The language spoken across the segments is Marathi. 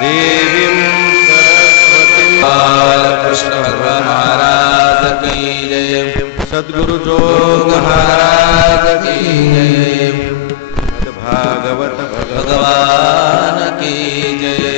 देवीं सरस्वतीं बालकृष्ण भगवान महाराज की जय। सद्गुरु जोग महाराज की जय। भागवत भगवान की जय।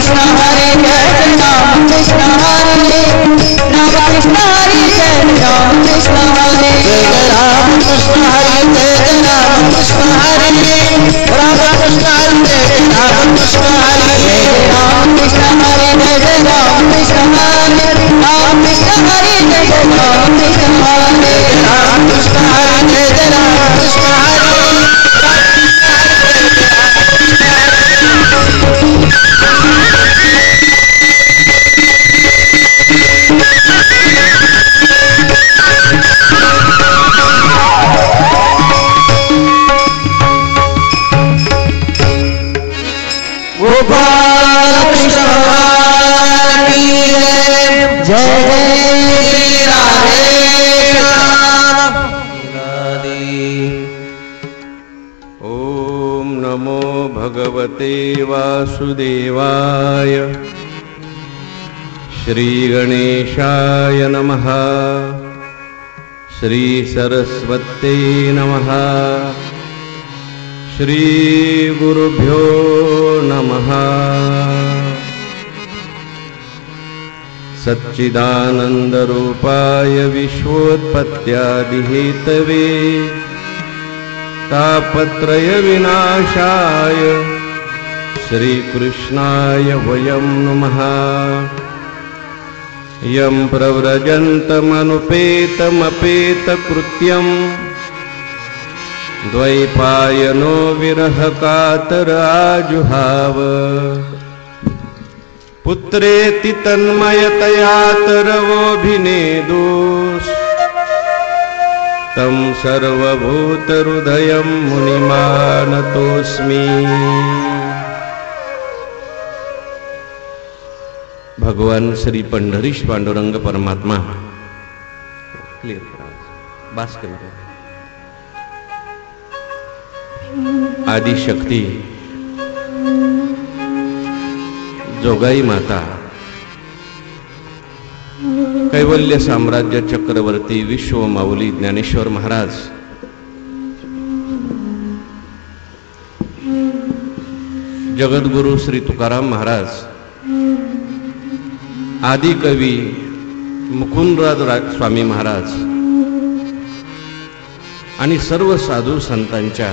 Krishna कृष्ण भगवान की जय। जय राधे श्याम। ओम नमो भगवते वासुदेवाय। श्री गणेशाय नमः। श्री सरस्वते नमः। श्री गुरुभ्यो नमः। सच्चिदानंद रूपाय विश्वोत्पत्त्यादिहेतवे तापत्रय विनाशाय श्रीकृष्णाय वयं नमः। यं प्रव्रजन्तमनुपेतमपेतकृत्यं द्वैपायनो विरहकातर आजुहाव। पुत्रेति तन्मयतया तरवोऽभिनेदुस् तं सर्वभूतहृदयं मुनिमानतोऽस्मि। भगवान श्री पंढरीश पांडुरंग परमात्मा आदिशक्ती जोगाई माता कैवल्य साम्राज्य चक्रवर्ती विश्वमाऊली ज्ञानेश्वर महाराज जगद्गुरु श्री तुकाराम महाराज आदि कवी मुकुंदराज स्वामी महाराज आणि सर्व साधू संतांच्या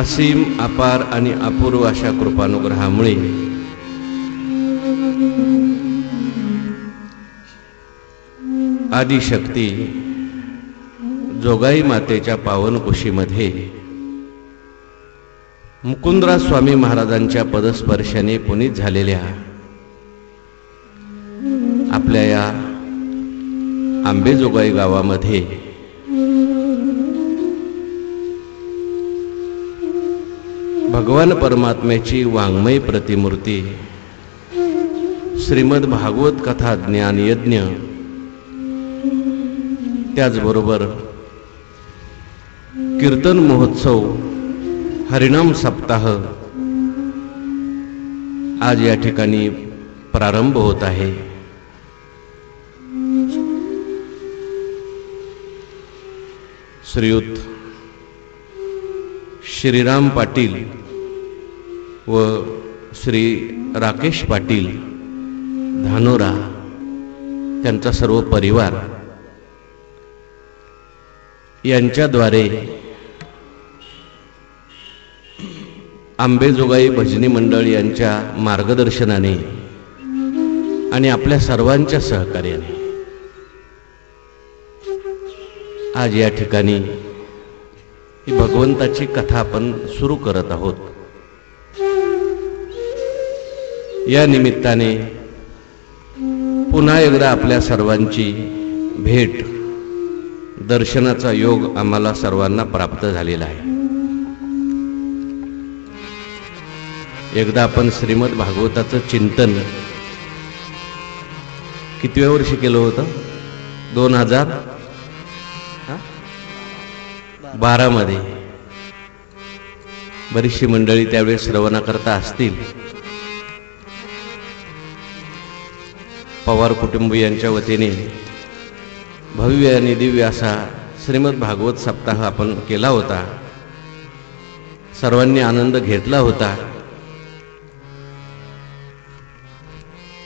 असीम अपार आणि अपूर्व अशा कृपानुग्रहामुळे आदिशक्ती जोगाई मातेच्या पावन कुशीमध्ये मुकुंदराज स्वामी महाराजांच्या पदस्पर्शाने पुनीत झालेल्या आपल्या या आंबेजोगाई गावामध्ये भगवान परमात्म्याची वाङ्मय प्रतिमूर्ती श्रीमद भागवत कथा ज्ञान यज्ञ, त्याचबरोबर कीर्तन महोत्सव, हरिनाम सप्ताह आज या ठिकाणी प्रारंभ होत आहे। श्रीयुत श्रीराम पाटील व श्री राकेश पाटील धानोरा त्यांचा सर्व परिवार यांच्याद्वारे आंबेजोगाई भजनी मंडळ यांच्या मार्गदर्शनाने आणि आपल्या सर्वांच्या सहकार्याने आज या ठिकाणी ही भगवंताची कथा आपण सुरू करत आहोत। या निमित्ताने पुन्हा एकदा आपल्या सर्वांची भेट दर्शनाचा योग आम्हाला सर्वांना प्राप्त झालेला आहे। एकदा आपण श्रीमद भागवताचं चिंतन कितव्या वर्षी केलं होतं? 2012 मध्ये बरीचशी मंडळी त्यावेळेस श्रवणाकरता असतील। पवार कुटुंबियांच्या वतीने भव्य आणि दिव्य असा श्रीमद भागवत सप्ताह आपण केला होता। सर्वांनी आनंद घेतला होता।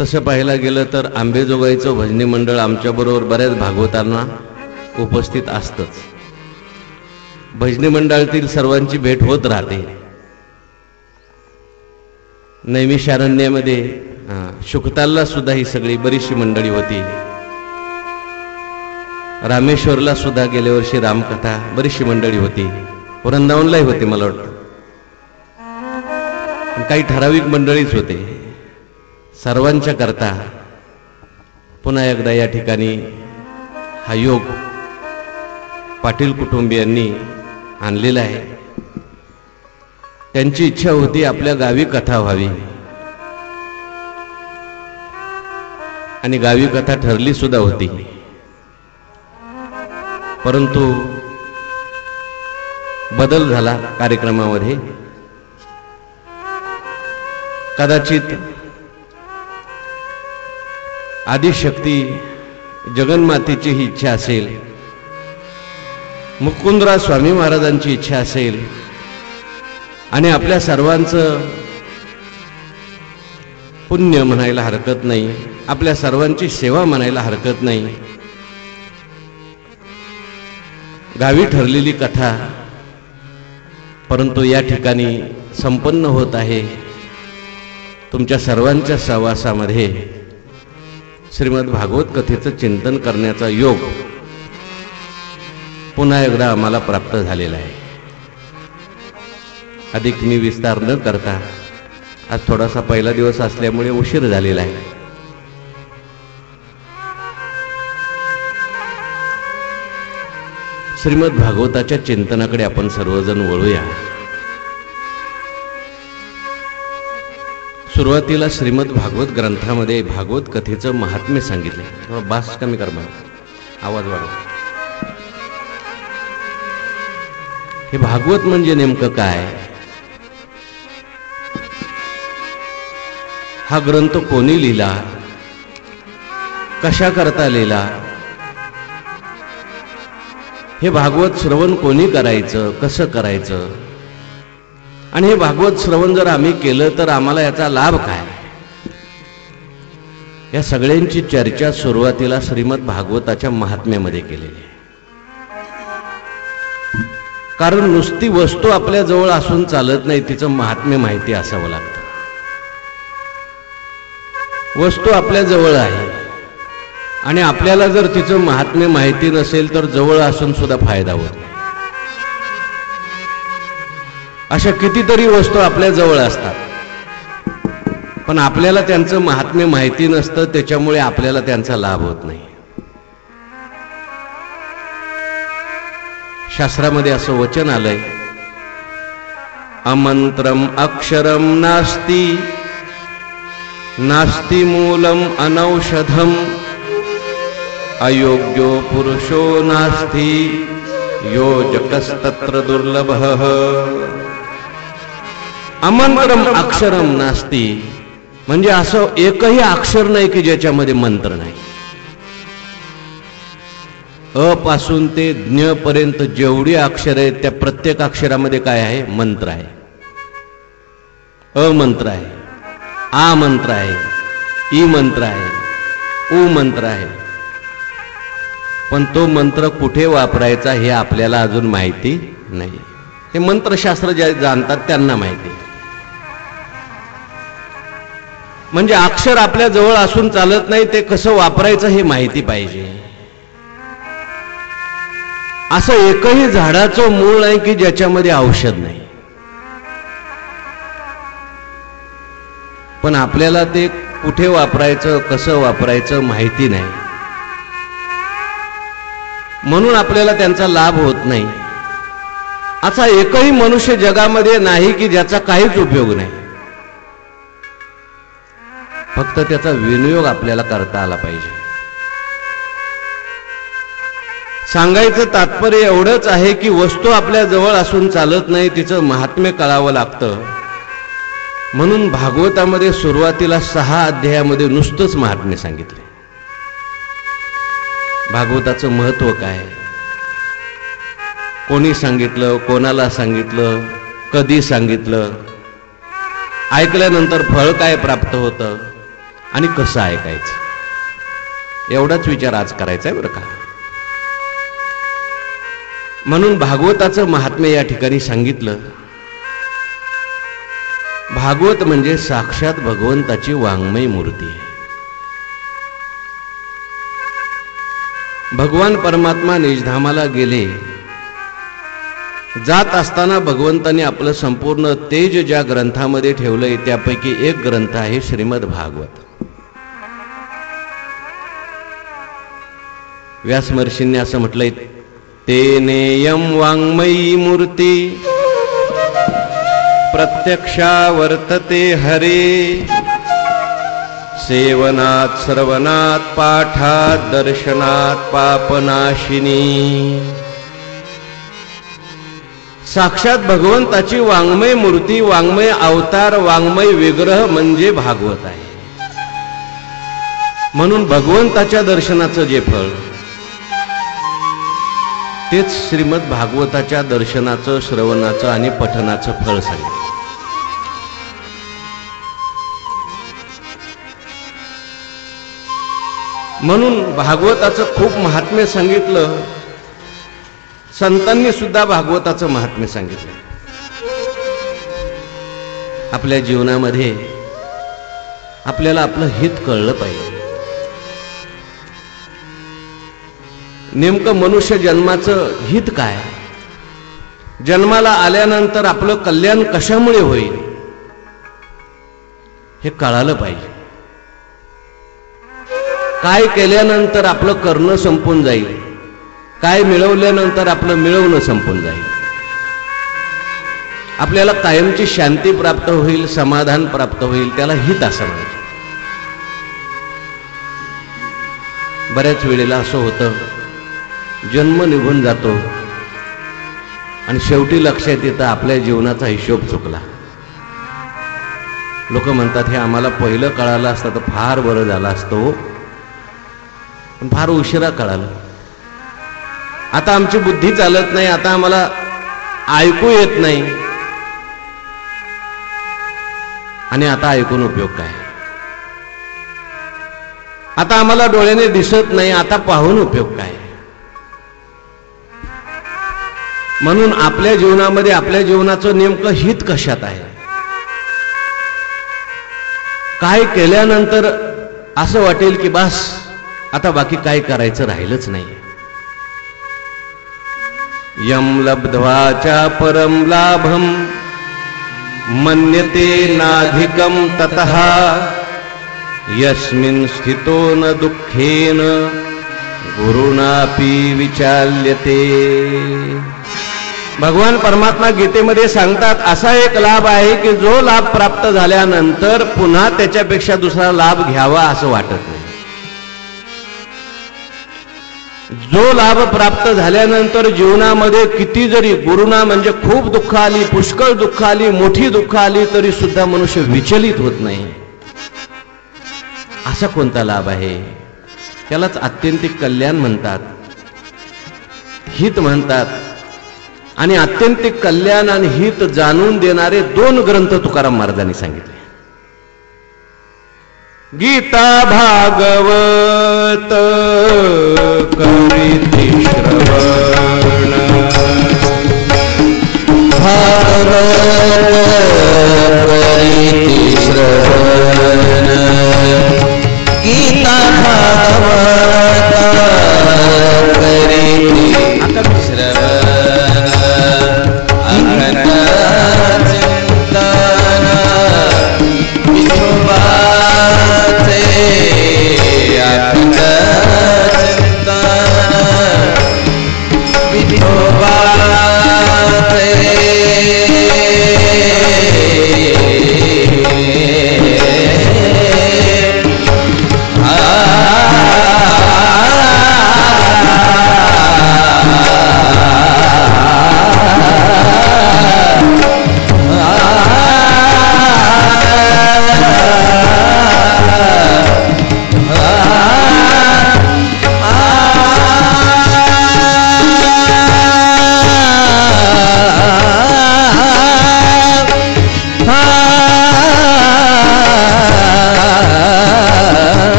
तसं पाहायला गेलं तर आंबेजोगाईचं भजनी मंडळ आमच्याबरोबर बऱ्याच भागवतांना उपस्थित असतंच। भजनी मंडळातील सर्वांची भेट होत राहते। नैमिषारण्यामध्ये शुकतालला सुद्धा ही सगळी बरीचशी मंडळी होती। रामेश्वरला सुद्धा गेल्या वर्षी रामकथा बरीचशी मंडळी होती। वृंदावनलाही होती मला वाटतं। काही ठराविक मंडळीच होते। सर्वांच्या करता पुन्हा एकदा या ठिकाणी हा योग पाटील कुटुंबियांनी आणलेला आहे। त्यांची इच्छा होती आपल्या गावी कथा व्हावी, आणि गावी कथा ठरली सुद्धा होती. परंतु बदल झाला कार्यक्रमामध्ये. कदाचित आदिशक्ती जगन्मातेची ही इच्छा असेल, मुकुंदराज स्वामी महाराजांची इच्छा असेल, आणि आपल्या सर्वांचं पुण्य म्हणायला हरकत नाही, आपल्या सर्वांची सेवा म्हणायला हरकत नाही. गावी ठरलेली कथा परंतु या ठिकाणी संपन्न होत आहे. तुमच्या सर्वांच्या सहवासामध्ये श्रीमद भागवत कथेचं चिंतन करण्याचा योग पुन्हा एकदा आम्हाला प्राप्त झालेला आहे. अधिक मी विस्तार न करता, आज थोडासा पहिला दिवस असल्यामुळे उशीर झालेला आहे. श्रीमद भागवताच्या चिंतनाकडे आपण सर्वजण वळूया. सुरुवातीला श्रीमद भागवत ग्रंथामध्ये भागवत कथेचं महात्म्य सांगितले. थोडा बास कमी कर, आवाज वाढव. हे भागवत म्हणजे नेमकं काय? हा ग्रंथ कोणी लिहिला, कशा करता लिहिला, हे भागवत श्रवण कोणी करायचं, कसं करायचं, आणि हे भागवत श्रवण जर आम्ही केलं तर आम्हाला याचा लाभ काय, या सगळ्यांची चर्चा सुरुवातीला श्रीमद भागवताच्या महात्म्यामध्ये केलेली आहे. कारण नुसती वस्तू आपल्या जवळ असून चालत नाही, तिचं महात्म्य माहिती असावं लागतं. वस्तू आपल्या जवळ आहे आणि आपल्याला जर तिचं महात्म्य माहिती नसेल तर जवळ असून सुद्धा फायदा होत नाही. अशा कितीतरी वस्तू आपल्या जवळ असतात, पण आपल्याला त्यांचं महात्म्य माहिती नसतं, त्याच्यामुळे आपल्याला त्यांचा लाभ होत नाही. शास्त्रामध्ये असं वचन आलंय, अमंत्रम अक्षरम नास्ति नास्ति मूलम अनौषधम अयोग्यो पुरुषो नास्ति योजकस्तत्र दुर्लभः. अमंत्रम अक्षरम नास्ति म्हणजे असं एकही अक्षर नाही की ज्याच्यामध्ये मंत्र नाही. अ पासून ते ज्ञ पर्यंत जेवढी अक्षर आहेत त्या प्रत्येक अक्षरामध्ये काय आहे? मंत्र आहे. अ मंत्र आहे, आ मंत्र आहे, ई मंत्र आहे, उ मंत्र आहे. पण तो मंत्र कुठे वापरायचा हे आपल्याला अजून माहिती नाही. हे मंत्रशास्त्र जे जाणतात त्यांना माहिती. म्हणजे अक्षर आपल्या जवळ असून चालत नाही, ते कसं वापरायचं हे माहिती पाहिजे. असं एकही झाडाचं मूळ नाही की ज्याच्यामध्ये औषध नाही, पण आपल्याला ते कुठे वापरायचं, कसं वापरायचं माहिती नाही, म्हणून आपल्याला त्यांचा लाभ होत नाही. असा एकही मनुष्य जगामध्ये नाही की ज्याचा काहीच उपयोग नाही, फक्त त्याचा विनियोग आपल्याला करता आला पाहिजे. सांगायचं तात्पर्य एवढंच आहे की वस्तू आपल्या जवळ असून चालत नाही, तिचं महात्म्य कळावं लागतं. म्हणून भागवतामध्ये सुरुवातीला 6 अध्यायामध्ये नुसतंच महात्म्य सांगितले. भागवताचं महत्व काय, कोणी सांगितलं, कोणाला सांगितलं, कधी सांगितलं, ऐकल्यानंतर फळ काय प्राप्त होतं आणि कसं ऐकायचं, एवढाच विचार आज करायचा आहे बरं का. म्हणून भागवताचं महात्म्य या ठिकाणी सांगितलं. भागवत म्हणजे साक्षात भगवंताची वाङ्मय मूर्ती आहे. भगवान परमात्मा निजधामाला गेले, जात असताना भगवंताने आपलं संपूर्ण तेज ज्या ग्रंथामध्ये ठेवलंय त्यापैकी एक ग्रंथ आहे श्रीमद भागवत. व्यास महर्षींनी असं म्हटलंय, तेनेयम वाङ्मयी मूर्ती प्रत्यक्षा वर्तते हरे सेवनात श्रवणात पाठात दर्शनात पापनाशिनी। साक्षात भगवंताची वाङ्मय मूर्ती, वाङ्मय अवतार, वाङ्मय विग्रह म्हणजे भागवत आहे। म्हणून भगवंताच्या दर्शनाचं जे फळ तेच श्रीमद भागवताच्या दर्शनाचं, श्रवणाचं आणि पठनाचं फळ सांगितलं। म्हणून भागवताचं खूप महात्म्य सांगितलं। संतांनी सुद्धा भागवताचं महात्म्य सांगितलं। आपल्या जीवनामध्ये आपल्याला आपलं हित कळलं पाहिजे। नेमकं मनुष्य जन्माचं हित काय, जन्माला आल्यानंतर आपलं कल्याण कशामुळे होईल हे कळालं पाहिजे। काय केल्यानंतर आपलं करणं संपून जाईल, काय मिळवल्यानंतर आपलं मिळवणं संपून जाईल, आपल्याला कायमची शांती प्राप्त होईल, समाधान प्राप्त होईल, त्याला हित असं म्हणतात। बऱ्याच वेळेला असं होतं, जन्म निघून जातो आणि शेवटी लक्षात येतं आपल्या जीवनाचा हिशोब चुकला। लोक म्हणतात हे आम्हाला पहिलं कळालं असतं तर फार बरं झालं असतं, पण फार उशिरा कळालं। आता आमची बुद्धी चालत नाही, आता आम्हाला ऐकू येत नाही, आणि आता ऐकून उपयोग काय? आता आम्हाला डोळ्याने दिसत नाही, आता पाहून उपयोग काय? म्हणून आपल्या जीवनामध्ये आपल्या जीवनाचं नेमकं हित कशात आहे? काय केल्यानंतर असं वाटेल की बस आता बाकी काय करायचं राहिलंच नाही। यम लब्ध्वाचा परम लाभम मन्यते नाधिकम ततः यस्मिन् स्थितो न दुःखेन गुरुणापि विचाल्यते। भगवान परमात्मा गीतेमध्ये सांगतात, असा एक लाभ आहे की जो लाभ प्राप्त झाल्यानंतर पुन्हा त्याच्यापेक्षा दुसरा लाभ घ्यावा असं वाटत नाही। जो लाभ प्राप्त झाल्यानंतर जीवनामध्ये किती जरी गुरुना म्हणजे खूप दुःख आली, पुष्कळ दुःख आली, मोठी दुःख आली, तरी सुद्धा मनुष्य विचलित होत नाही। असा कोणता लाभ आहे? त्यालाच आत्यंतिक कल्याण म्हणतात, हित म्हणतात। आणि आत्यंतिक कल्याण आणि हित जाणून देणारे दोन ग्रंथ तुकाराम महाराजांनी सांगितले, गीता भागवत करीती श्रवण, भागवत करीती श्रवण, गीता भागवत करीती श्रवण,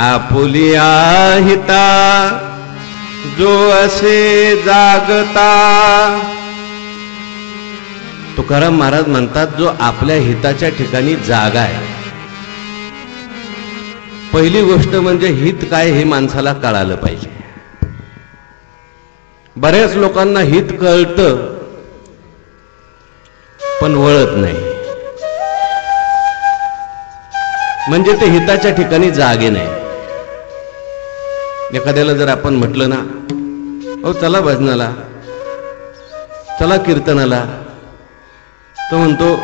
आपुलिया हिता जो असे जागता. तुकाराम महाराज म्हणतात, जो आपल्या हिताच्या ठिकाणी जागा आहे. पहिली गोष्ट म्हणजे हित काय हे माणसाला कळालं पाहिजे. बऱ्याच लोकांना हित कळतं पण वळत नाही, म्हणजे ते हिताच्या ठिकाणी जागे नाही. एखाद्याला जर आपण म्हटलं ना, अहो चला भजनाला, चला कीर्तनाला, तो म्हणतो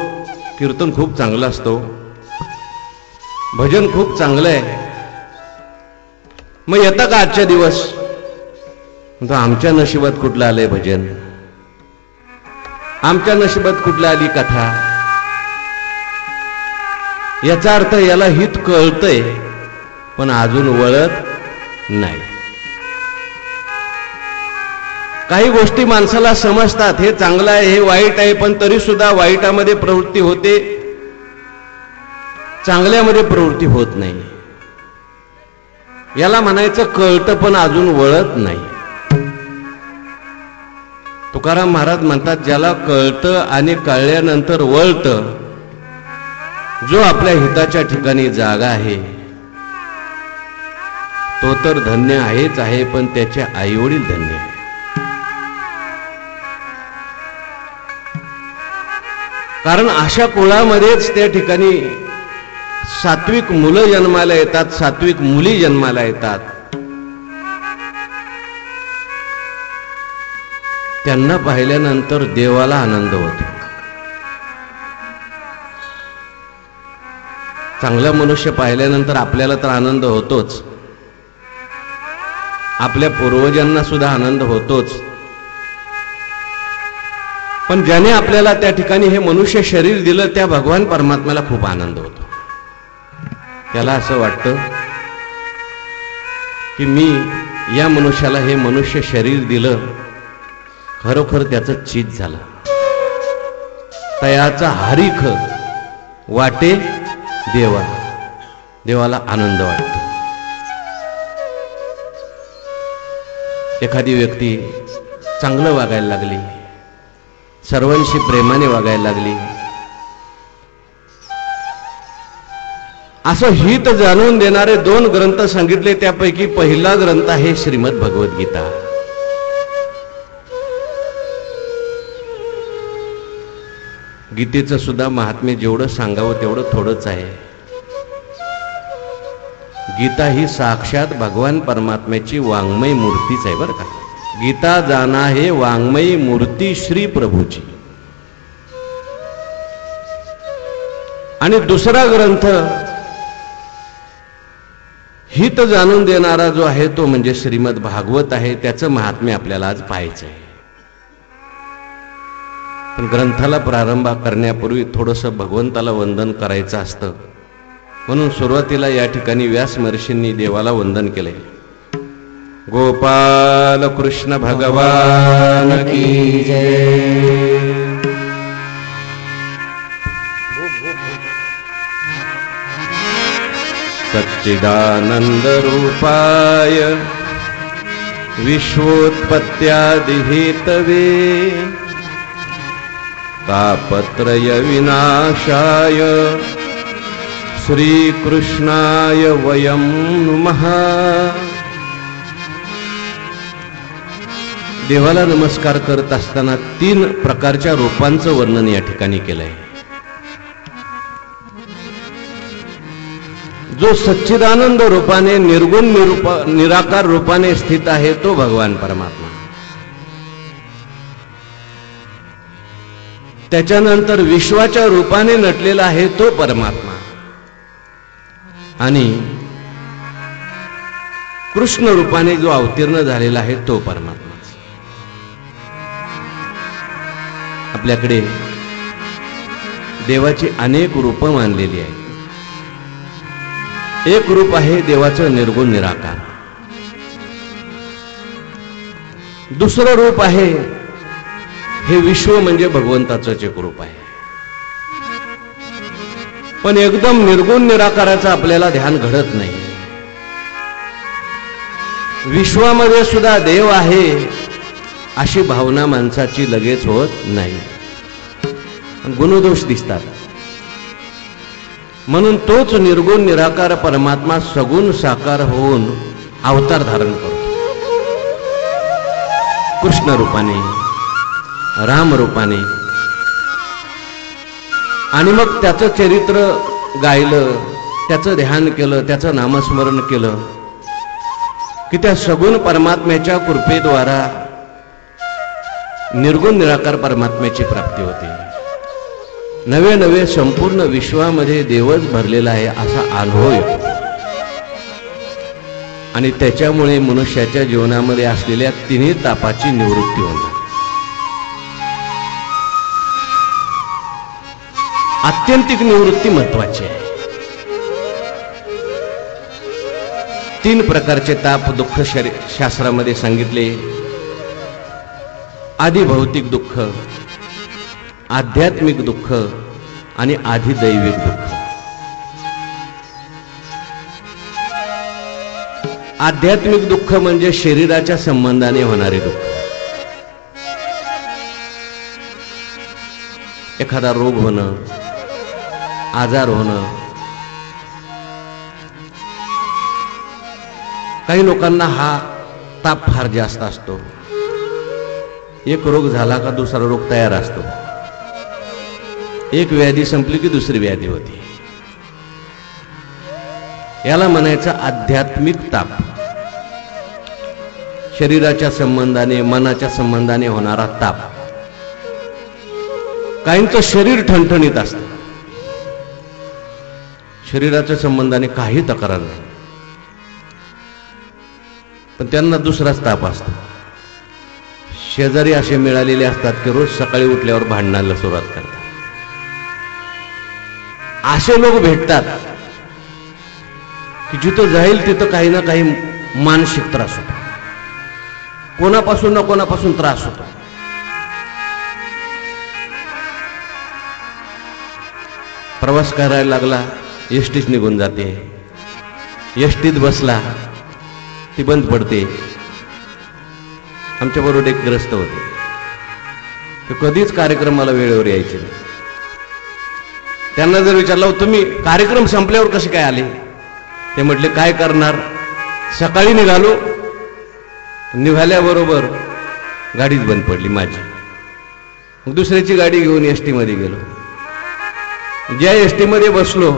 कीर्तन खूप चांगलं असतो, भजन खूप चांगलं आहे, मग येता का आजच्या दिवस? म्हणतो आमच्या नशिबात कुठलं आलंय भजन, आमच्या नशिबात कुठलं आली कथा. याचा अर्थ याला हित कळतंय पण अजून वळत नाही. काही गोष्टी माणसाला समजतात, हे चांगलं आहे, हे वाईट आहे, पण तरी सुद्धा वाईटामध्ये प्रवृत्ती होते, चांगल्यामध्ये प्रवृत्ती होत नाही. याला म्हणायचं कळतं पण अजून वळत नाही. तुकाराम महाराज म्हणतात, ज्याला कळतं आणि कळल्यानंतर वळतं, जो आपल्या हिताच्या ठिकाणी जागा आहे, तो तर धन्य आहेच आहे, पण त्याचे आईवडील धन्य आहे. कारण अशा कुळामध्येच त्या ठिकाणी सात्विक मुलं जन्माला येतात, सात्विक मुली जन्माला येतात. त्यांना पाहिल्यानंतर देवाला आनंद होतो. चांगला मनुष्य पाहिल्यानंतर आपल्याला तर आनंद होतोच, आपल्या पूर्वजांना सुद्धा आनंद होतोच, पण ज्याने आपल्याला त्या ठिकाणी हे मनुष्य शरीर दिलं त्या भगवान परमात्म्याला खूप आनंद होतो. त्याला असं वाटतं की मी या मनुष्याला हे मनुष्य शरीर दिलं, खरोखर त्याचं चीज झालं. तयाचा हरिख वाटे देवा, देवाला आनंद वाटतो. एखादी व्यक्ती चांगलं वागायला लागली, सर्वांशी प्रेमाने वागायला लागली, असं हित जाणून देणारे 2 ग्रंथ सांगितले. त्यापैकी पहिला ग्रंथ आहे श्रीमद भगवद्गीता. गीतेचं सुद्धा महात्म्य जेवढं सांगावं तेवढं थोडंच आहे. गीता ही साक्षात भगवान परमात्म्याची वाङ्मय मूर्तीच आहे बरं का. गीता जाना हे वाङ्मयी मूर्ती श्री प्रभूची. आणि दुसरा ग्रंथ हित जाणून देणारा जो आहे तो म्हणजे श्रीमद भागवत आहे. त्याचं महात्म्य आपल्याला आज पाहायचं आहे. पण ग्रंथाला प्रारंभ करण्यापूर्वी थोडंसं भगवंताला वंदन करायचं असतं, म्हणून सुरुवातीला या ठिकाणी व्यास महर्षींनी देवाला वंदन केले. गोपाल कृष्ण भगवान की जय. सच्चिदानंद रूपाय विश्वोत्पत्त्यादि हेतवे तापत्रय विनाशाय श्रीकृष्णाय वयं नमः. देवाला नमस्कार करत असताना 3 प्रकारच्या रूपांचं वर्णन या ठिकाणी केलंय. जो सच्चिदानंद रूपाने, निर्गुण निराकार रूपाने स्थित आहे तो भगवान परमात्मा. त्याच्यानंतर विश्वाच्या रूपाने नटलेला आहे तो परमात्मा. आणि कृष्ण रूपाने जो अवतीर्ण झालेला आहे तो परमात्मा. आपल्याकडे देवाची अनेक रूपं मानलेली आहेत. एक रूप आहे देवाचं निर्गुण निराकार. दुसरं रूप आहे हे विश्व म्हणजे भगवंताचं एक रूप आहे. पण एकदम निर्गुण निराकाराचं आपल्याला ध्यान घडत नाही. विश्वामध्ये सुद्धा देव आहे अशी भावना माणसाची लगेच होत नाही. गुणदोष दिसतात. म्हणून तोच निर्गुण निराकार परमात्मा सगुण साकार होऊन अवतार धारण करतो. कृष्ण रूपाने, राम रूपाने. आणि मग त्याचं चरित्र गायलं, त्याचं ध्यान केलं, त्याचं नामस्मरण केलं की त्या सगुण परमात्म्याच्या कृपेद्वारा निर्गुण निराकार परमात्म्याची प्राप्ती होते. नवे नवे संपूर्ण विश्वामध्ये देवच भरलेला आहे असा अनुभव येतो. आणि त्याच्यामुळे मनुष्याच्या जीवनामध्ये असलेल्या तिन्ही तापाची निवृत्ती होणार. आत्यंतिक निवृत्ती महत्वाची आहे. 3 प्रकारचे ताप दुःख शास्त्रामध्ये सांगितले. आधी भौतिक दुःख, आध्यात्मिक दुःख आणि आधी दैविक दुःख. आध्यात्मिक दुःख म्हणजे शरीराच्या संबंधाने होणारे दुःख. एखादा रोग होणं, आजार होणं. काही लोकांना हा ताप फार जास्त असतो. एक रोग झाला का दुसरा रोग तयार असतो. एक व्याधी संपली की दुसरी व्याधी होती. याला म्हणायचं आध्यात्मिक ताप. शरीराच्या संबंधाने, मनाच्या संबंधाने होणारा ताप. काहींचं शरीर ठणठणीत असतं, शरीराच्या संबंधाने काही तक्रार नाही, पण त्यांना दुसराच ताप असतो. शेजारी असे मिळालेले असतात की रोज सकाळी उठल्यावर भांडणाला सुरुवात करतात. असे लोक भेटतात की जिथं जाईल तिथं काही ना काही मानसिक त्रास होतो, कोणापासून ना कोणापासून त्रास होतो. प्रवास करायला लागला, एसटीच निघून जाते. एसटीत बसला, ती बंद पडते. आमच्याबरोबर एक ग्रस्त होते, ते कधीच कार्यक्रमाला वेळेवर यायचे नाही. त्यांना जर विचारलं तुम्ही कार्यक्रम संपल्यावर कसे काय आले, ते म्हटले काय करणार, सकाळी निघालो, निघाल्याबरोबर गाडीच बंद पडली माझी. मग दुसऱ्याची गाडी घेऊन एसटी मध्ये गेलो. ज्या एसटी मध्ये बसलो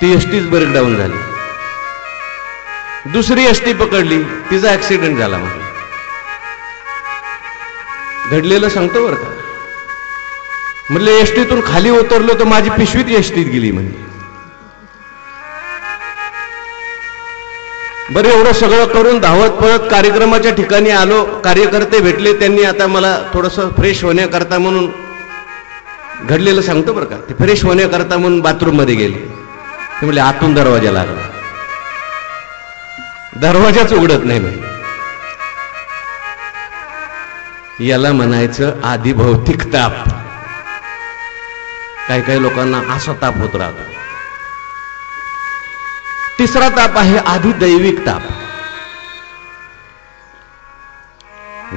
ती एसटीच ब्रेकडाऊन झाली. दुसरी एसटी पकडली, तिचा ऍक्सिडेंट झाला. मला घडलेलं सांगतो बरं का. म्हटलं एसटीतून खाली उतरलो तर माझी पिशवीत एसटीत गेली. म्हणजे बरं, एवढं सगळं करून धावत पळत कार्यक्रमाच्या ठिकाणी आलो. कार्यकर्ते भेटले, त्यांनी आता मला थोडंसं फ्रेश होण्याकरता म्हणून, घडलेलं सांगतो बरं का, ते फ्रेश होण्याकरता म्हणून बाथरूम मध्ये गेले. ते म्हणले आतून दरवाजा लागला, दरवाजाच उघडत नाही. म्हणजे याला म्हणायचं आधी भौतिक ताप. काही काही लोकांना असा ताप होत राहतो. तिसरा ताप आहे आधी दैविक ताप.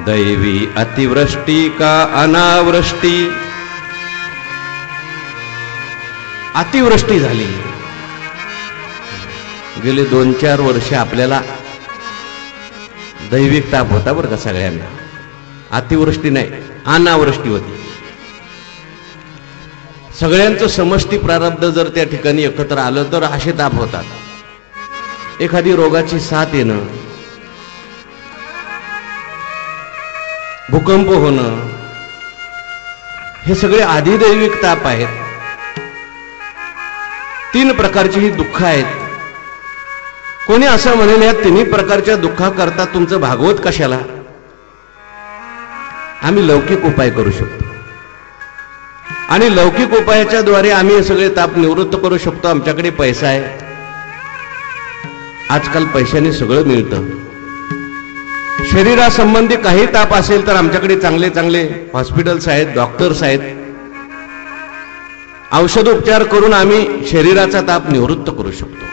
दैवी अतिवृष्टी का अनावृष्टी. अतिवृष्टी झाली. गेले 2-4 वर्ष आपल्याला दैविक ताप होता बरं का सगळ्यांना. अतिवृष्टी नाही, अनावृष्टी होती. सगळ्यांचं समष्टी प्रारब्ध जर त्या ठिकाणी एकत्र आलं तर असे ताप होतात. एखादी रोगाची साथ येणं, भूकंप होणं, हे सगळे आधिदैविक ताप आहेत. 3 प्रकारची ही दुःख आहेत. कोणी असं म्हणेल या 3 प्रकारच्या दुःखाकरता तुमचं भागवत कशाला. आम्ही लौकिक उपाय करू शकतो आणि लौकिक उपायाच्या द्वारे आम्ही हे सगळे ताप निवृत्त करू शकतो. आमच्याकडे पैसा आहे. आजकाल पैशाने सगळं मिळतं. शरीरासंबंधी काही ताप असेल तर आमच्याकडे चांगले चांगले हॉस्पिटल्स आहेत, डॉक्टर्स आहेत. औषधोपचार करून आम्ही शरीराचा ताप निवृत्त करू शकतो.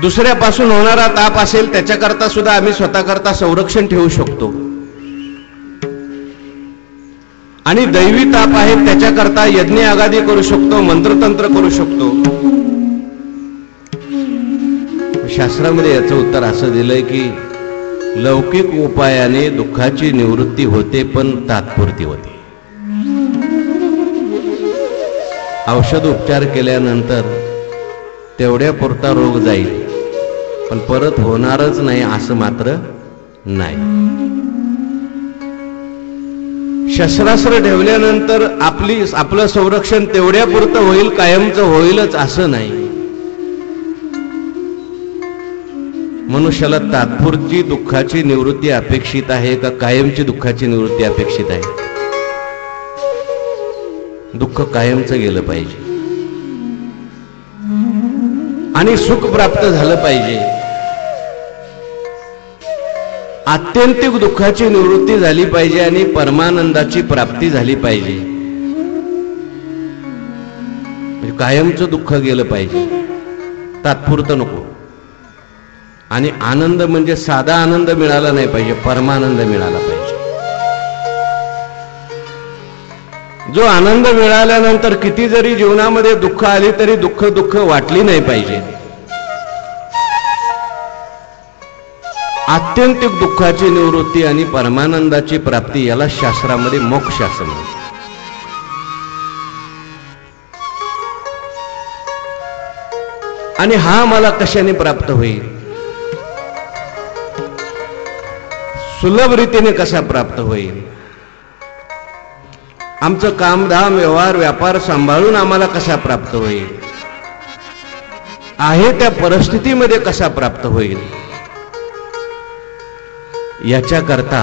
दुसऱ्यापासून होणारा ताप असेल त्याच्याकरता सुद्धा आम्ही स्वतःकरता संरक्षण ठेवू शकतो. आणि दैवी ताप आहे त्याच्याकरता यज्ञ आगादी करू शकतो, मंत्रतंत्र करू शकतो. शास्त्रामध्ये याचं उत्तर असं दिलंय की लौकिक उपायाने दुःखाची निवृत्ती होते, पण तात्पुरती होते. औषध उपचार केल्यानंतर तेवढ्या पुरता रोग जाईल, पण परत होणारच नाही असं मात्र नाही. शस्त्रास्त्र ठेवल्यानंतर आपलं संरक्षण तेवढ्या पुरतं होईल, कायमचं होईलच असं नाही. मनुष्याला तात्पुरती दुःखाची निवृत्ती अपेक्षित आहे का कायमची दुःखाची निवृत्ती अपेक्षित आहे? दुःख कायमचं गेलं पाहिजे आणि सुख प्राप्त झालं पाहिजे. आत्यंतिक दुःखाची निवृत्ती झाली पाहिजे आणि परमानंदाची प्राप्ती झाली पाहिजे. म्हणजे कायमचं दुःख गेलं पाहिजे, तात्पुरतं नको. आणि आनंद म्हणजे साधा आनंद मिळाला नाही पाहिजे, परमानंद मिळाला पाहिजे. जो आनंद मिळाल्यानंतर किती जरी जीवनामध्ये दुःख आली तरी दुःख वाटली नाही पाहिजे. आत्यंतिक दुःखाची निवृत्ती आणि परमानंदाची प्राप्ती याला शास्त्रामध्ये मोक्ष असं म्हणतात. आणि हा मला कशाने प्राप्त होईल? सुलभ रीतीने कसा प्राप्त होईल? आमचं कामधाम व्यवहार व्यापार सांभाळून आम्हाला कसा प्राप्त होईल? आहे त्या परिस्थितीमध्ये कसा प्राप्त होईल? याच्याकरता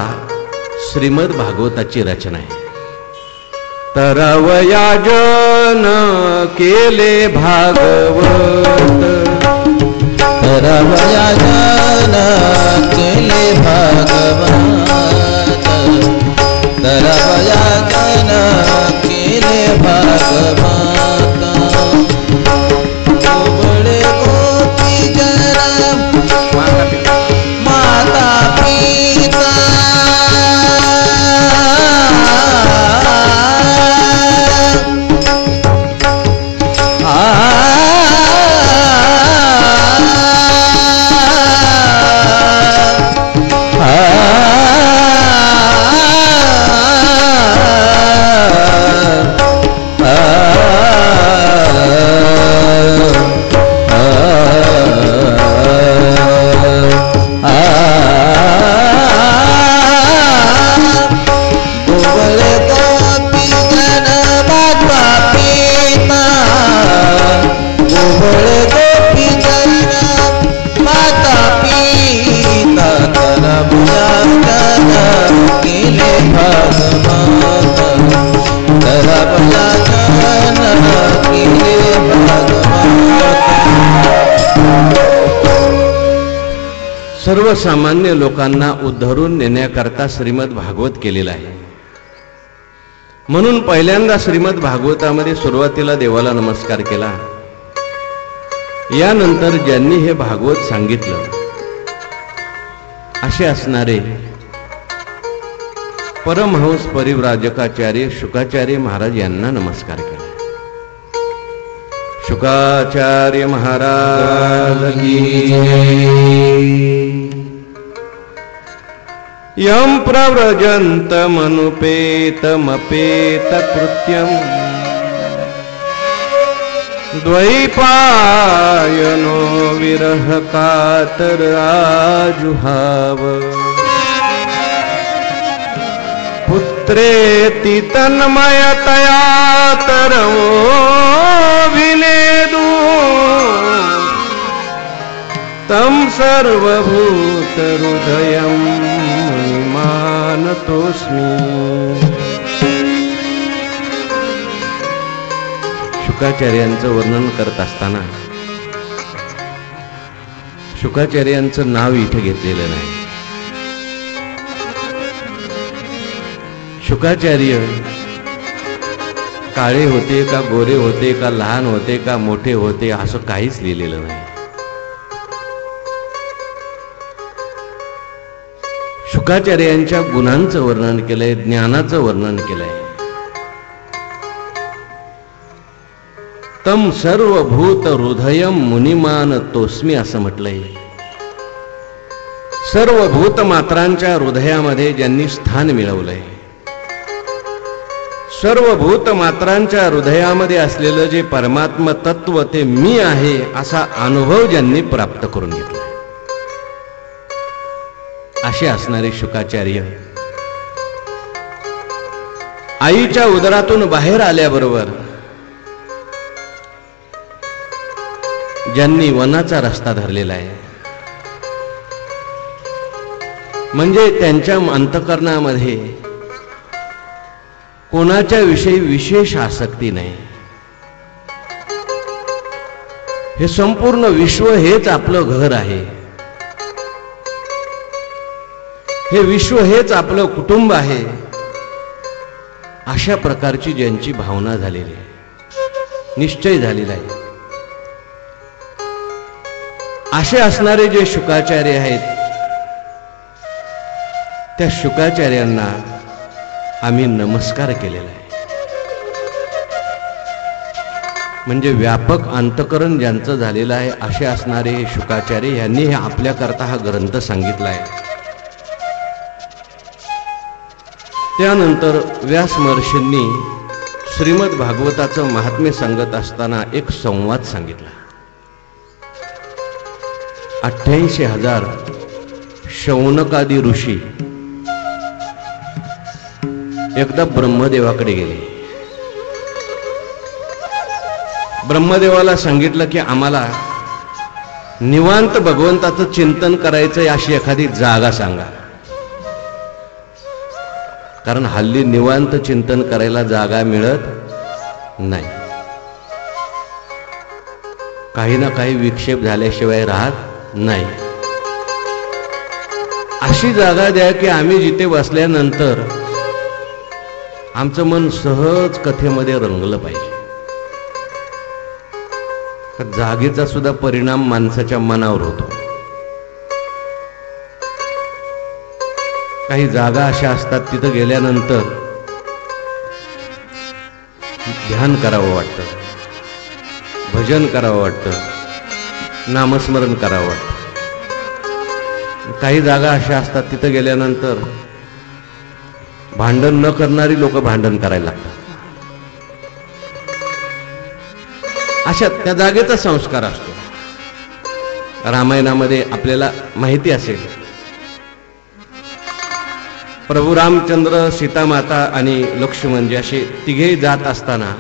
श्रीमद भागवताची रचना आहे. तरवयाजन केले भागवत, तरवयाजन केले भागवत, तरवयाजन केले भागवत. गोवळे गोपीजन माता पिता, सर्वसामान्य लोकांना उद्धरून नेण्याकरता श्रीमद भागवत केलेला आहे. म्हणून पहिल्यांदा श्रीमद भागवतामध्ये सुरुवातीला देवाला नमस्कार केला. यानंतर ज्यांनी हे भागवत सांगितलं असे असणारे परमहंस परिव्राजकाचार्य शुकाचार्य महाराज यांना नमस्कार केला. शुकाचार्य महाराज की यं प्रव्रजन्तमनुपेतमपेत कृत्यम् द्वैपायनो विरह कातर आजुहाव पुत्रेति तन्मयतया तरवो विनेदु तं सर्वभूत हृदयं मानतोस्मि. शुकाचार्यांचं वर्णन करत असताना शुकाचार्यांचं नाव इथे घेतलेलं नाही. शुकाचार्य काळे होते का गोरे होते का लहान होते का मोठे होते असं काहीच लिहिलेलं नाही. शुकाचार्यांच्या गुणांचं वर्णन केलंय, ज्ञानाचं वर्णन केलंय. तम सर्वभूत हृदयम मुनिमान तोस्मी असं म्हटलंय. सर्व भूत मात्रांच्या हृदयामध्ये ज्यांनी स्थान मिळवलंय, सर्व भूत मात्रांच्या हृदयामध्ये असलेलं जे परमात्म तत्व ते मी आहे असा अनुभव ज्यांनी प्राप्त करून घेतला, असे असणारे शुकाचार्य आईच्या उदरातून बाहेर आल्याबरोबर ज्यांनी वनाचा रस्ता धरलेला आहे, म्हणजे त्यांच्या अंतःकरणामध्ये कोणाच्या विषयी विशेष आसक्ती नाही. हे संपूर्ण विश्व हेच आपलं घर आहे, हे विश्व हेच आपलं कुटुंब आहे, अशा प्रकारची ज्यांची भावना झालेली आहे, निश्चय झालेला आहे, असे असणारे जे शुकाचार्य आहेत, त्या शुकाचार्यांना आम्ही नमस्कार केलेला आहे. म्हणजे व्यापक अंतःकरण ज्यांचं झालेलं आहे असे असणारे हे शुकाचार्य यांनी हे आपल्याकरता हा ग्रंथ सांगितला आहे. त्यानंतर व्यास महर्षींनी श्रीमद भागवताचं महात्म्य सांगत असताना एक संवाद सांगितला. 88,000 शौनकादी ऋषी एकदा ब्रह्मदेवाकडे गेले. ब्रह्मदेवाला सांगितलं की आम्हाला निवांत भगवंताचं चिंतन करायचंय अशी एखादी जागा सांगा, कारण हल्ली निवांत चिंतन करायला जागा मिळत नाही. काही ना काही विक्षेप झाल्याशिवाय राहत नाही. अशी जागा द्या की आम्ही जिथे बसल्यानंतर आमचं मन सहज कथेमध्ये रंगलं पाहिजे. जागेचा सुद्धा परिणाम माणसाच्या मनावर होतो. काही जागा अशा असतात तिथं गेल्यानंतर ध्यान करावं वाटतं, भजन करावं वाटतं, नामस्मरण करावं वाटतं. काही जागा अशा असतात तिथं गेल्यानंतर भांडण न करणारी लोक भांडण करायला लागतात. अशा त्या जागेचा संस्कार असतो. रामायणामध्ये आपल्याला माहिती असेल, प्रभू रामचंद्र, सीतामाता आणि लक्ष्मण जे असे तिघेही जात असताना,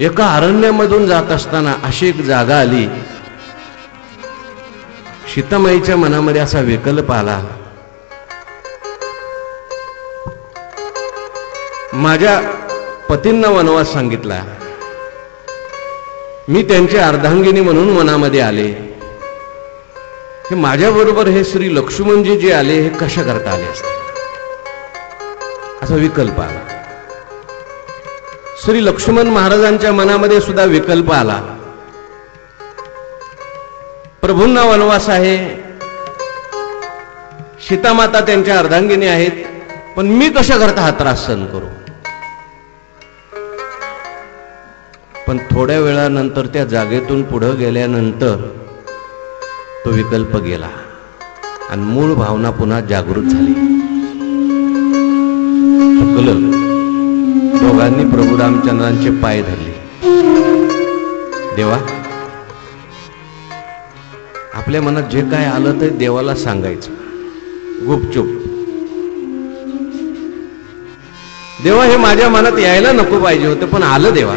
एका अरण्यामधून जात असताना अशी एक जागा आली. सीतामाईच्या मनामध्ये असा विकल्प आला, माझ्या पतींना वनवास सांगितला, मी त्यांची अर्धांगिनी म्हणून वनामध्ये आले, हे माझ्याबरोबर हे श्री लक्ष्मणजी जे आले हे कशा करता आले असते, असा विकल्प आला. श्री लक्ष्मण महाराजांच्या मनामध्ये सुद्धा विकल्प आला, प्रभूंना वनवास आहे, सीतामाता त्यांच्या अर्धांगिनी आहेत, पण मी कशा करता हा त्रास सहन करू. पण थोड्या वेळानंतर त्या जागेतून पुढे गेल्यानंतर तो विकल्प गेला आणि मूळ भावना पुन्हा जागृत झाली. चुकलं. दोघांनी प्रभू रामचंद्रांचे पाय धरले. देवा, आपल्या मनात जे काय आलं ते देवाला सांगायचं गुपचूप. देवा, हे माझ्या मनात यायला नको पाहिजे होतं, पण आलं देवा.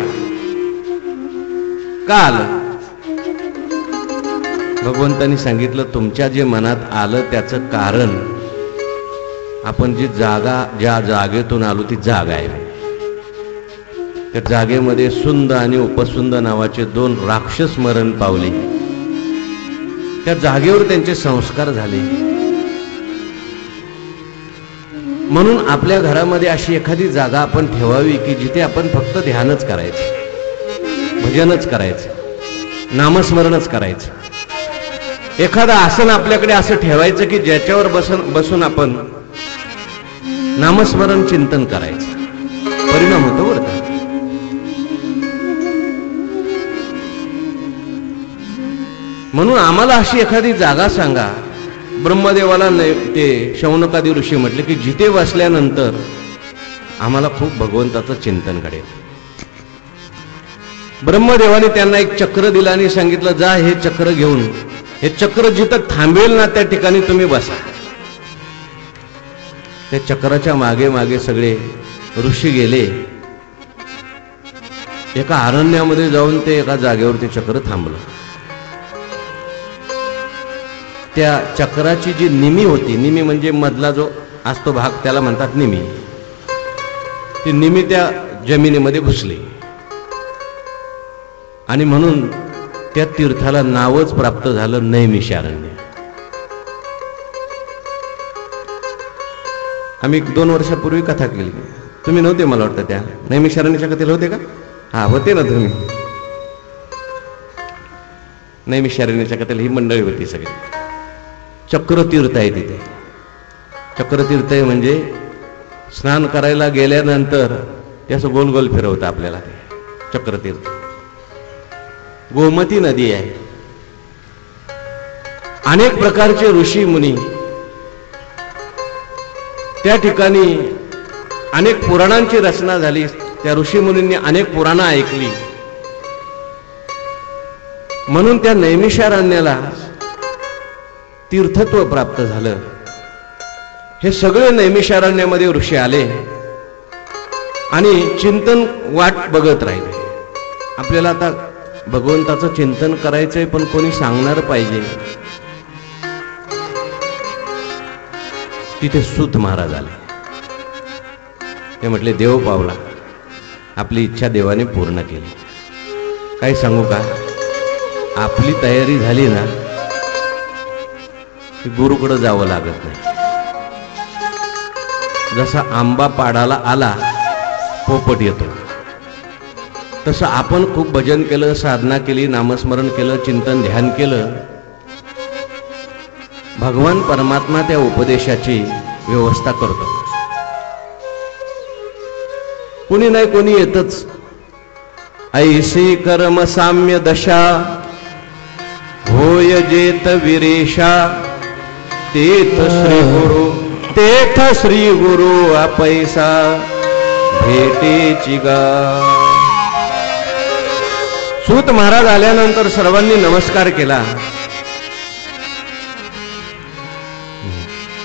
का आलं? भगवंतांनी सांगितलं, तुमच्या जे मनात आलं त्याचं कारण आपण जी जागा, ज्या जागेतून आलो ती जागा आहे. त्या जागेमध्ये सुंद आणि उपसुंद नावाचे 2 राक्षस मरण पावले. त्या जागेवर त्यांचे संस्कार झाले. म्हणून आपल्या घरामध्ये अशी एखादी जागा आपण ठेवावी की जिथे आपण फक्त ध्यानच करायचं, भजनच करायचं, नामस्मरणच करायचं. एखादं आसन आपल्याकडे असं ठेवायचं की ज्याच्यावर बसून आपण नामस्मरण चिंतन करायचं. परिणाम होतो बरं का. म्हणून आम्हाला अशी एखादी जागा सांगा. ब्रह्मदेवाला ते शौनकादी ऋषी म्हटले की जिथे बसल्यानंतर आम्हाला खूप भगवंताचं चिंतन घडेल. ब्रह्मदेवाने त्यांना एक चक्र दिलं आणि सांगितलं, जा हे चक्र घेऊन, हे चक्र जिथं थांबेल ना त्या ठिकाणी तुम्ही बसा. त्या चक्राच्या मागे मागे सगळे ऋषी गेले. एका अरण्यामध्ये जाऊन ते एका जागेवर ते चक्र थांबलं. त्या चक्राची जी निमी होती, निमी म्हणजे मधला जो असतो भाग त्याला म्हणतात निमी, ती निमी त्या जमिनीमध्ये घुसली आणि म्हणून त्या तीर्थाला नावच प्राप्त झालं नैमिषारण्य. आम्ही 2 वर्षापूर्वी कथा केली, तुम्ही नव्हते मला वाटतं त्या नैमिषारण्याच्या कथेला होते का? हा होते ना तुम्ही. नैमिषारण्याच्या कथेला ही मंडळी होती सगळी. चक्रतीर्थ आहे तिथे. चक्रतीर्थ आहे म्हणजे स्नान करायला गेल्यानंतर ते असं गोल गोल फिरवतं आपल्याला ते चक्रतीर्थ. गोमती नदी आहे. अनेक प्रकारचे ऋषी मुनी त्या ठिकाणी, अनेक पुराणांची रचना झाली. त्या ऋषी मुनींनी अनेक पुराणं ऐकली. म्हणून त्या नैमिषारण्याला तीर्थत्व प्राप्त झालं. हे सगळे नैमिषारण्यामध्ये ऋषी आले आणि चिंतन वाट बघत राहिले. आपल्याला आता भगवंताचं चिंतन करायचंय, पण कोणी सांगणार पाहिजे. तिथे सूत महाराज आले. ते म्हटले, देव पावला, आपली इच्छा देवाने पूर्ण केली. काय सांगू का, आपली तयारी झाली ना की गुरुकडे जावं लागत नाही. जसा आंबा पाडाला आला पोपट येतो, तसं आपण खूप भजन केलं, साधना केली, नामस्मरण केलं, चिंतन ध्यान केलं, भगवान परमात्मा त्या उपदेशाची व्यवस्था करतो. कोणी नाही कोणी येतच. ऐसी कर्म साम्य दशा होय जेत विरेशा, तेथ श्री गुरु अपैसा भेटेची गा. सूत महाराज आल्यानंतर सर्वांनी नमस्कार केला.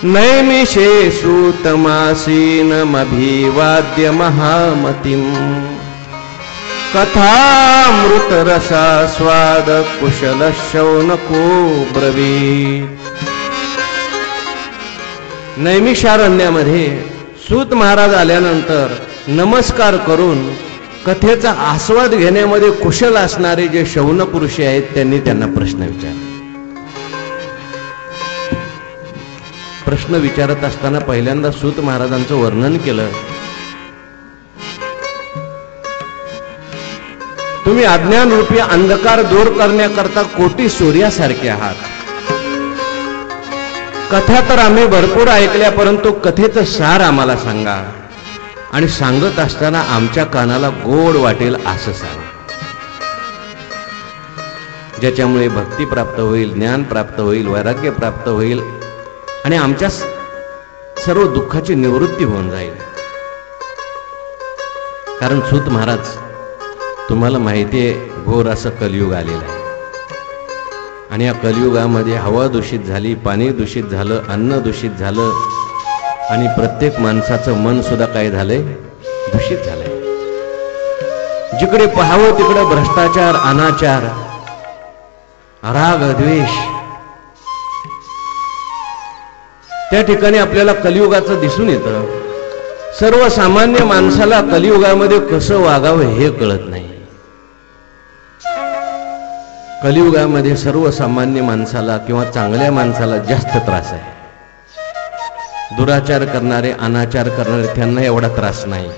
नैमिषे सूतमासीनमभिवाद्य महामतिं, कथामृत रसास्वाद कुशल शौनको ब्रवीत. नैमिषारण्यामध्ये सूत महाराज आल्यानंतर नमस्कार करून कथेचा आस्वाद घेण्यामध्ये कुशल असणारे जे शौनक ऋषी आहेत त्यांनी त्यांना प्रश्न विचारले. प्रश्न विचारत असताना पहिल्यांदा सूत महाराजांचं वर्णन केलं. तुम्ही अज्ञानरूपी अंधकार दूर करण्याकरता कोटी सूर्यासारखे आहात. कथा तर आम्ही भरपूर ऐकल्या, परंतु कथेचं सार आम्हाला सांगा आणि सांगत असताना आमच्या कानाला गोड वाटेल असं सांगा, ज्याच्यामुळे भक्ती प्राप्त होईल, ज्ञान प्राप्त होईल, वैराग्य प्राप्त होईल आणि आमच्या सर्व दुःखाची निवृत्ती होऊन जाईल. कारण सूत महाराज, तुम्हाला माहिती आहे घोर असं कलियुग आलेलं आहे आणि या कलियुगामध्ये हवा दूषित झाली, पाणी दूषित झालं, अन्न दूषित झालं आणि प्रत्येक माणसाचं मन सुद्धा काय झालंय, दूषित झालंय. जिकडे पाहावं तिकडे भ्रष्टाचार, अनाचार, राग, द्वेष. त्या ठिकाणी आपल्याला कलियुगाचं दिसून येतं. सर्वसामान्य माणसाला कलियुगामध्ये कसं वागावं हे कळत नाही. कलियुगामध्ये सर्वसामान्य माणसाला किंवा चांगल्या माणसाला जास्त त्रास आहे. दुराचार करणारे, अनाचार करणारे त्यांना एवढा त्रास नाही.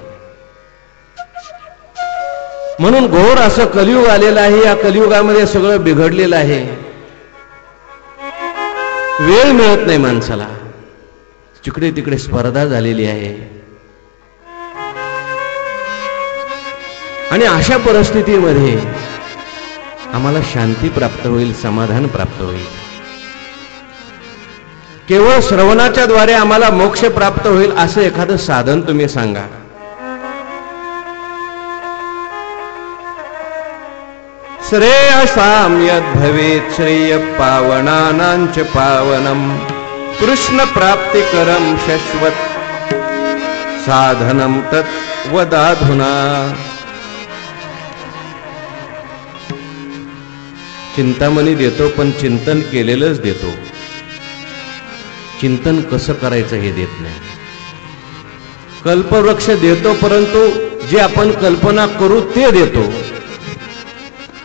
म्हणून घोर असं कलियुग आलेलं आहे. या कलियुगामध्ये सगळं बिघडलेलं आहे. वेळ मिळत नाही माणसाला. जिकडे तिकडे स्पर्धा झालेली आहे. आणि अशा परिस्थितीमध्ये आम्हाला शांती प्राप्त होईल, समाधान प्राप्त होईल. केवळ श्रवणाच्या द्वारे आम्हाला मोक्ष प्राप्त होईल असं एखादं साधन तुम्ही सांगा. श्रेयसां यद् भवेत् श्रेय पावनानांच पावनम कृष्ण प्राप्तिकरम शश्वत साधनम तत् वदाधुना. चिंतामणी देतो पण चिंतन केलेलंच देतो. चिंतन कसं करायचं हे देत नाही. कल्पवृक्ष देतो परंतु जे आपण कल्पना करू ते देतो.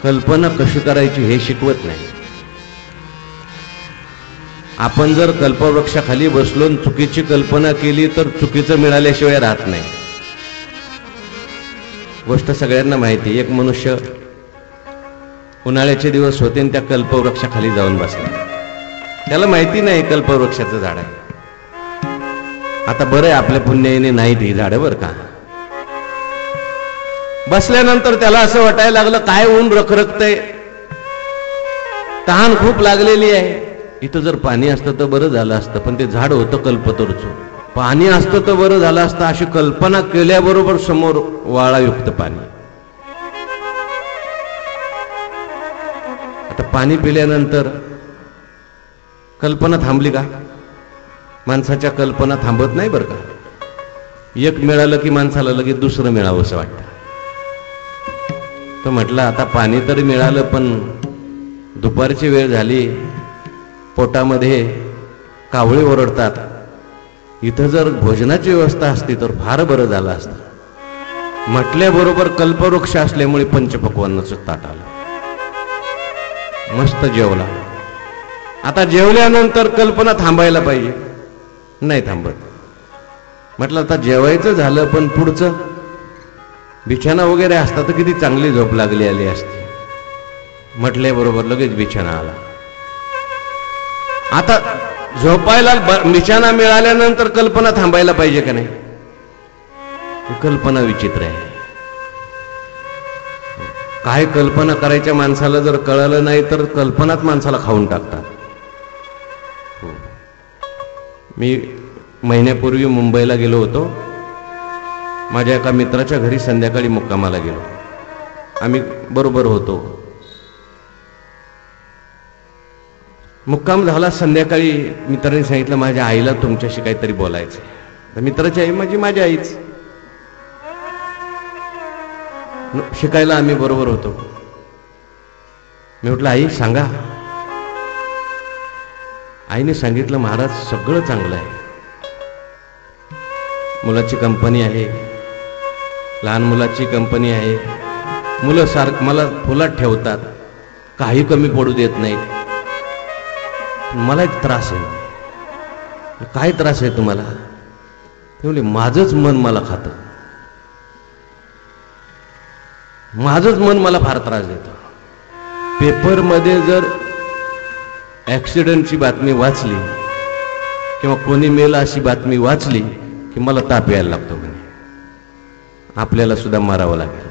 कल्पना कशी करायची हे शिकवत नाही. आपण जर कल्पवृक्षाखाली बसलो चुकीची कल्पना केली तर चुकीचं मिळाल्याशिवाय राहत नाही. गोष्ट सगळ्यांना माहिती. एक मनुष्य उन्हाळ्याचे दिवस होते आणि त्या कल्पवृक्षाखाली जाऊन बसला. त्याला माहिती नाही कल्पवृक्षाचं झाड आहे. आता बरं आपल्या पुण्याईने नाही ती झाडं बरं का. बसल्यानंतर त्याला असं वाटायला लागलं काय ऊन रखरखतंय, तहान खूप लागलेली आहे. इथं जर पाणी असतं तर बरं झालं असतं, पण ते झाड होतं कल्पतरूचं. पाणी असतं तर बरं झालं असतं अशी कल्पना केल्याबरोबर समोर वाळायुक्त पाणी. आता पाणी पिल्यानंतर कल्पना थांबली का? माणसाच्या कल्पना थांबत नाही बरं का. एक मिळालं की माणसाला लगेच दुसरं मिळावं असं वाटतं. तो म्हटलं आता पाणी तरी मिळालं पण दुपारची वेळ झाली, पोटामध्ये कावळे ओरडतात. इथं जर भोजनाची व्यवस्था असती तर फार बरं झालं असतं. म्हटल्याबरोबर कल्पवृक्ष असल्यामुळे पंचपक्वान्नाचं ताट आलं. मस्त जेवला. आता जेवल्यानंतर कल्पना थांबायला पाहिजे, नाही थांबत. म्हटलं आता जेवायचं झालं पण पुढचं बिछाना वगैरे असता तर किती चांगली झोप लागली आली असती. म्हटल्याबरोबर लगेच बिछाना आला. आता झोपायला बिछाना मिळाल्यानंतर कल्पना थांबायला पाहिजे का नाही? कल्पना विचित्र आहे. काय कल्पना करायच्या माणसाला जर कळलं नाही तर कल्पनाच माणसाला खाऊन टाकतात. मी महिन्यापूर्वी मुंबईला गेलो होतो. माझ्या एका मित्राच्या घरी संध्याकाळी मुक्कामाला गेलो. आम्ही बरोबर होतो. मुक्काम झाला. संध्याकाळी मित्राने सांगितलं माझ्या आईला तुमच्याशी काहीतरी बोलायचं. तर मित्राची आई म्हणजे माझी आईच. शिकायला आम्ही बरोबर होतो. मी म्हटलं आई सांगा. आईने सांगितलं महाराज सगळं चांगलं आहे. मुलाची कंपनी आहे, लहान मुलाची कंपनी आहे. मुलं सारखं मला फुलात ठेवतात, काही कमी पडू देत नाहीत. मला एक त्रास आहे. काय त्रास आहे तुम्हाला? ते म्हणले माझंच मन मला खातं. माझंच मन मला फार त्रास देतं. पेपरमध्ये जर ऍक्सिडेंटची बातमी वाचली किंवा कोणी मेला अशी बातमी वाचली की मला ताप यायला लागतो. म्हणे आपल्याला सुद्धा मारावं लागेल.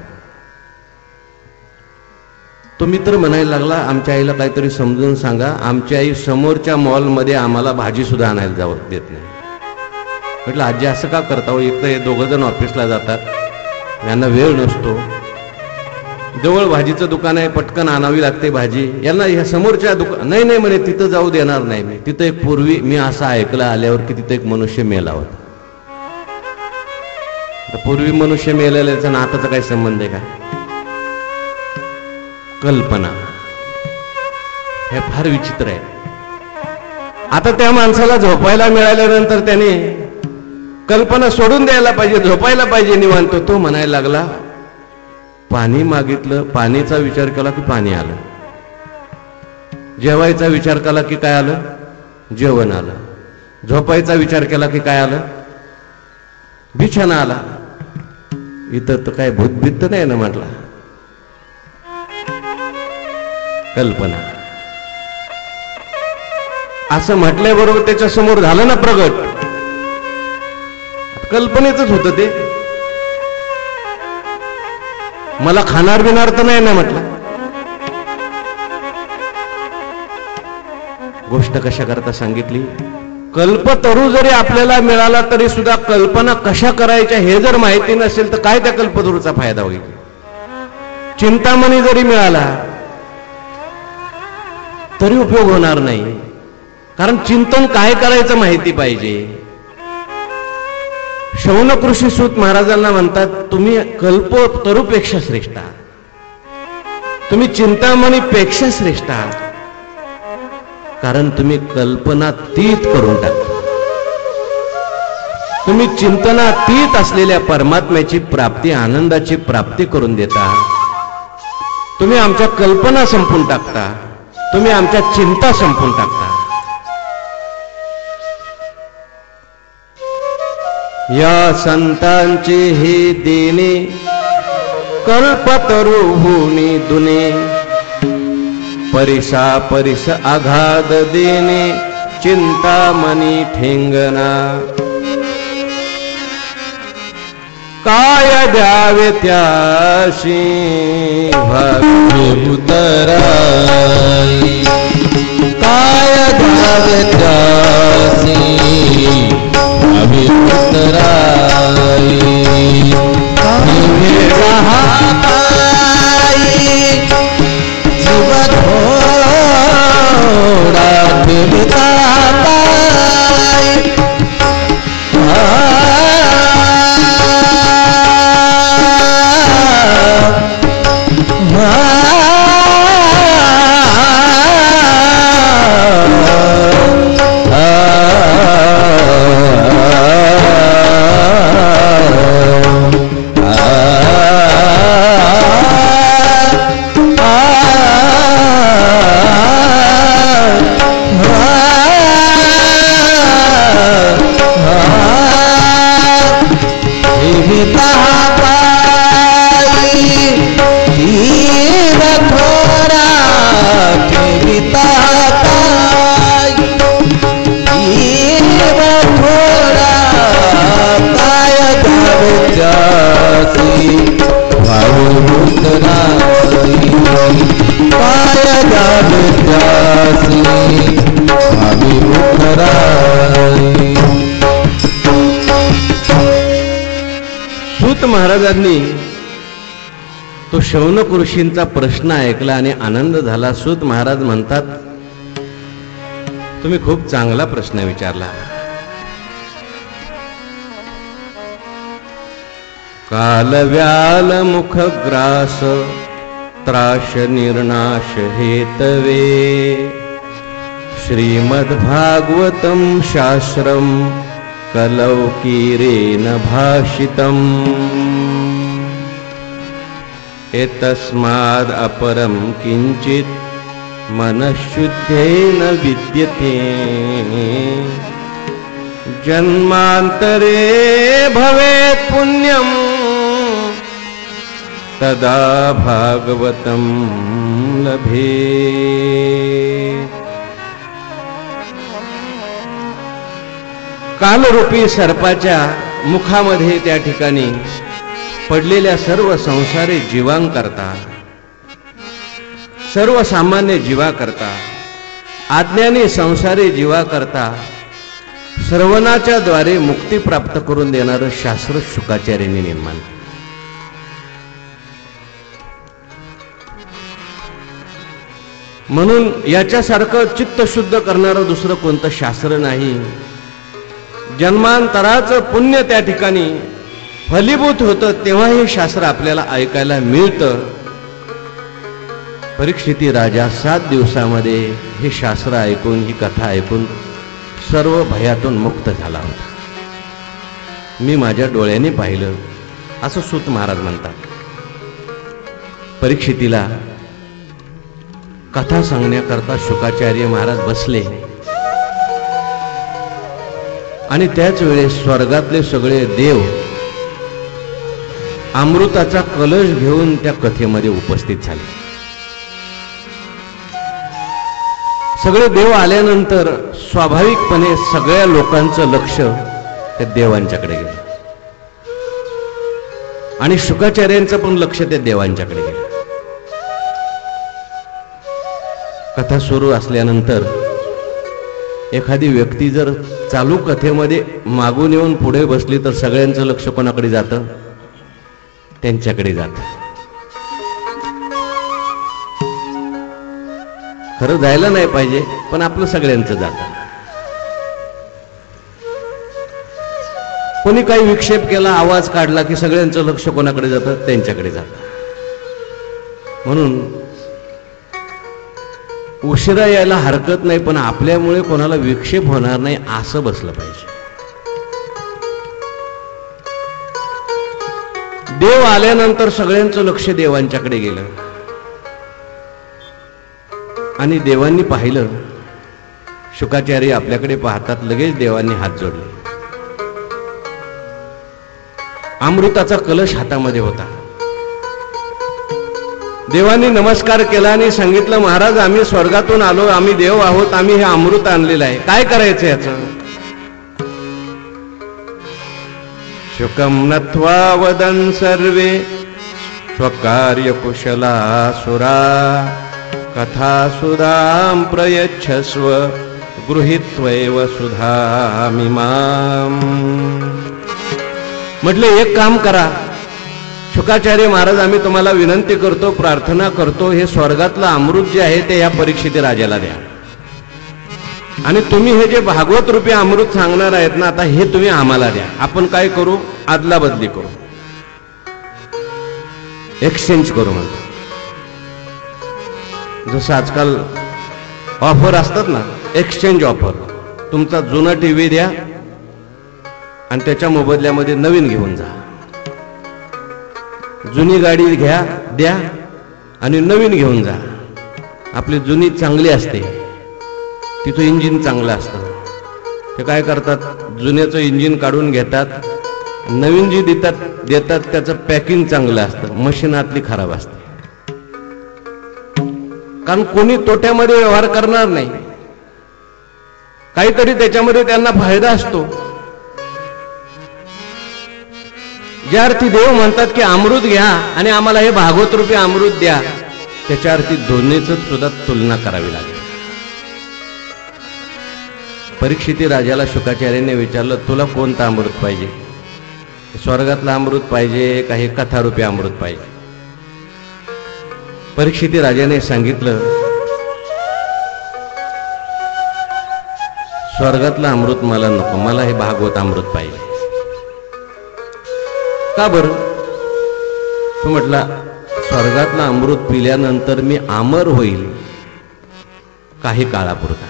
तो मित्र म्हणायला लागला आमच्या आईला काहीतरी समजून सांगा. आमची आई समोरच्या मॉलमध्ये आम्हाला भाजी सुद्धा आणायला जाऊ देत नाही. म्हटलं आजी असं का करता हो? एक तर हे दोघं जण ऑफिसला जातात, यांना वेळ नसतो. जवळ भाजीचं दुकान आहे, पटकन आणावी लागते भाजी. यांना ह्या समोरच्या दुकान नाही नाही म्हणे तिथं जाऊ देणार नाही मी. तिथं एक पूर्वी मी असं ऐकलं आल्यावर की तिथं एक मनुष्य मेला होता. पूर्वी मनुष्य मेलेल्याचा नाताचा काही संबंध आहे का? कल्पना हे फार विचित्र आहे. आता त्या माणसाला झोपायला मिळाल्यानंतर त्याने कल्पना सोडून द्यायला पाहिजे, झोपायला पाहिजे निवांत. तो म्हणायला लागला पाणी मागितलं, पाणीचा विचार केला की पाणी आलं. जेवायचा विचार केला की काय आलं? जेवण आलं. झोपायचा विचार केला की काय आलं? बिछाना आला. इथं तर काय भूतबित्त नाही ना म्हटला. कल्पना. असं म्हटल्याबरोबर त्याच्या समोर झालं ना प्रगट. कल्पनेतच होतं ते. मला खाणार बिनार तर नाही ना म्हटलं. गोष्ट कशा करता सांगितली? कल्पतरू जरी आपल्याला मिळाला तरी सुद्धा कल्पना कशा करायच्या हे जर माहिती नसेल तर काय त्या कल्पतरूचा फायदा होईल? चिंतामणी जरी मिळाला तरी उपयोग होणार नाही, कारण चिंतन काय करायचं माहिती पाहिजे. शौनक ऋषी सूत महाराजांना म्हणतात, तुम्ही कल्पतरूपेक्षा श्रेष्ठ आहात, तुम्ही चिंतामणीपेक्षा श्रेष्ठ आहात, कारण तुम्ही कल्पनातीत करून टाकता. तुम्ही चिंतनातीत असलेल्या परमात्म्याची प्राप्ती, आनंदाची प्राप्ती करून देता. तुम्ही आमच्या कल्पना संपून टाकता, तुम्ही आमच्या चिंता संपून टाकता. या संतांची ही देणे कल्पतरू होनी दुने, परिसा परिस आघात देणे चिंतामणी ठेंगना. काय द्यावे त्याशी भाग्य उतराई, काय द्यावे त्यासी भाग्य उतराई. जीव थोडा ठेवता पाय, सूत महाराजांनी तो शौनक ऋषींचा प्रश्न ऐकला आणि आनंद झाला. सूत महाराज म्हणतात, तुम्ही खूप चांगला प्रश्न विचारला. काल व्याल मुख ग्रास त्राश निर्नाश हेतवे, श्रीमद्भागवतम शास्त्रम कलौकीरेण भाषितम्. एतस्माद् अपरं किंचित् मनःशुद्धेन विद्यते, जन्मान्तरे भवेत् पुण्यं तदा भागवतं लभेत्. कालरूपी सर्पाच्या मुखामध्ये त्या ठिकाणी पडलेल्या सर्व संसारी जीवांकरता, सर्वसामान्य जीवाकरता, आज्ञानी संसारी जीवाकरता श्रवणाच्या द्वारे मुक्ती प्राप्त करून देणारं शास्त्र शुकाचार्यांनी निर्माण केलं. म्हणून याच्यासारखं चित्त शुद्ध करणारं दुसरं कोणतं शास्त्र नाही. जन्मांतराचं पुण्य त्या ठिकाणी फलीभूत होतं, तेव्हा हे शास्त्र आपल्याला ऐकायला मिळतं. परीक्षिती राजा 7 दिवसामध्ये हे शास्त्र ऐकून, ही कथा ऐकून सर्व भयातून मुक्त झाला होता. मी माझ्या डोळ्याने पाहिलं, असं सूत महाराज म्हणतात. परीक्षितीला कथा सांगण्याकरता शुकाचार्य महाराज बसले. आणि त्याच वेळेस स्वर्गातले सगळे देव अमृताचा कलश घेऊन त्या कथेमध्ये उपस्थित झाले. सगळे देव आल्यानंतर स्वाभाविकपणे सगळ्या लोकांचं लक्ष त्या देवांच्याकडे गेलं आणि शुकाचार्यांचं पण लक्ष त्या देवांच्याकडे गेलं. कथा सुरू असल्यानंतर एखादी व्यक्ती जर चालू कथेमध्ये मागून येऊन पुढे बसली तर सगळ्यांचं लक्ष कोणाकडे जातं? त्यांच्याकडे जातं. खरं जायला नाही पाहिजे, पण आपलं सगळ्यांचं जातं. कोणी काही विक्षेप केला, आवाज काढला की सगळ्यांचं लक्ष कोणाकडे जातं? त्यांच्याकडे जातं. म्हणून उशिरा यायला हरकत नाही, पण आपल्यामुळे कोणाला विक्षेप होणार नाही असं बसलं पाहिजे. देव आल्यानंतर सगळ्यांचं लक्ष देवांच्याकडे गेलं आणि देवांनी पाहिलं. शुकाचार्य आपल्याकडे पाहतात, लगेच देवांनी हात जोडले. अमृताचा कलश हातामध्ये होता. देवांनी नमस्कार केला आणि सांगितलं, महाराज आम्ही स्वर्गातून आलो, आम्ही देव आहोत, आम्ही हे अमृत आणलेलं आहे, काय करायचं याचं? शुकम नत्वा वदन सर्वे स्वकार्य कुशला सुरा कथा सुधाम प्रयच्छस्व गृहीत्वैव सुधामिमाम. म्हटले एक काम करा शुकाचार्य महाराज, आम्ही तुम्हाला विनंती करतो, प्रार्थना करतो, हे स्वर्गातलं अमृत जे आहे ते या परीक्षित राजाला द्या आणि तुम्ही हे जे भागवत रूपी अमृत सांगणार आहेत ना, आता हे तुम्ही आम्हाला द्या. आपण काय करू? आदला बदली करू, एक्सचेंज करू म्हणतो. जसं आजकाल ऑफर असतात ना, एक्सचेंज ऑफर. तुमचा जुना टीव्ही द्या आणि त्याच्या मोबदल्यामध्ये नवीन घेऊन जा. जुनी गाडी द्या आणि नवीन घेऊन जा. आपली जुनी चांगली असते, तिथं इंजिन चांगलं असतं. ते काय करतात, जुन्याचं इंजिन काढून घेतात, नवीन जी देतात त्याचं पॅकिंग चांगलं असतं, मशीन आतली खराब असते. कारण कोणी तोट्यामध्ये व्यवहार करणार नाही, काहीतरी त्याच्यामध्ये त्यांना फायदा असतो. ज्या अर्थी देव म्हणतात की अमृत घ्या आणि आम्हाला हे भागवत रूपी अमृत द्या, त्याच्या अर्थी दोन्हीच सुद्धा तुलना करावी लागेल. परीक्षिती राजाला शुकाचार्याने विचारलं, तुला कोणतं अमृत पाहिजे? स्वर्गातलं अमृत पाहिजे का हे कथारूपी अमृत पाहिजे? परीक्षिती राजाने सांगितलं, स्वर्गातलं अमृत मला नको, मला हे भागवत अमृत पाहिजे. का बरं? तो म्हटला, स्वर्गातलं अमृत पिल्यानंतर मी अमर होईल काही काळापुरता,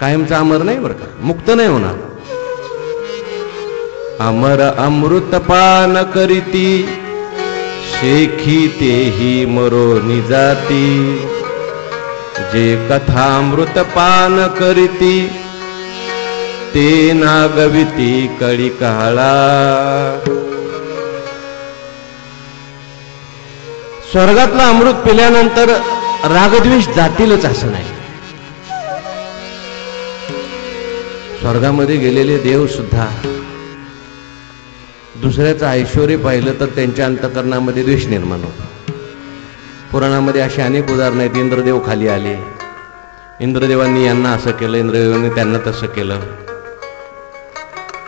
कायमचा अमर नाही बरं का, मुक्त नाही होणार. अमर अमृत पान करीती शेखी तेही मरोनी जाती, जे कथामृत पान करीती ते नागविती कळी काळा. स्वर्गातलं अमृत पिल्यानंतर रागद्वेष जातीलच असं नाही. स्वर्गामध्ये गेलेले देव सुद्धा दुसऱ्याचं ऐश्वर्य पाहिलं तर त्यांच्या अंतकरणामध्ये द्वेष निर्माण होतो. पुराणामध्ये अशी अनेक उदाहरणं आहेत. इंद्रदेव खाली आले, इंद्रदेवांनी यांना असं केलं, इंद्रदेवांनी त्यांना तसं केलं.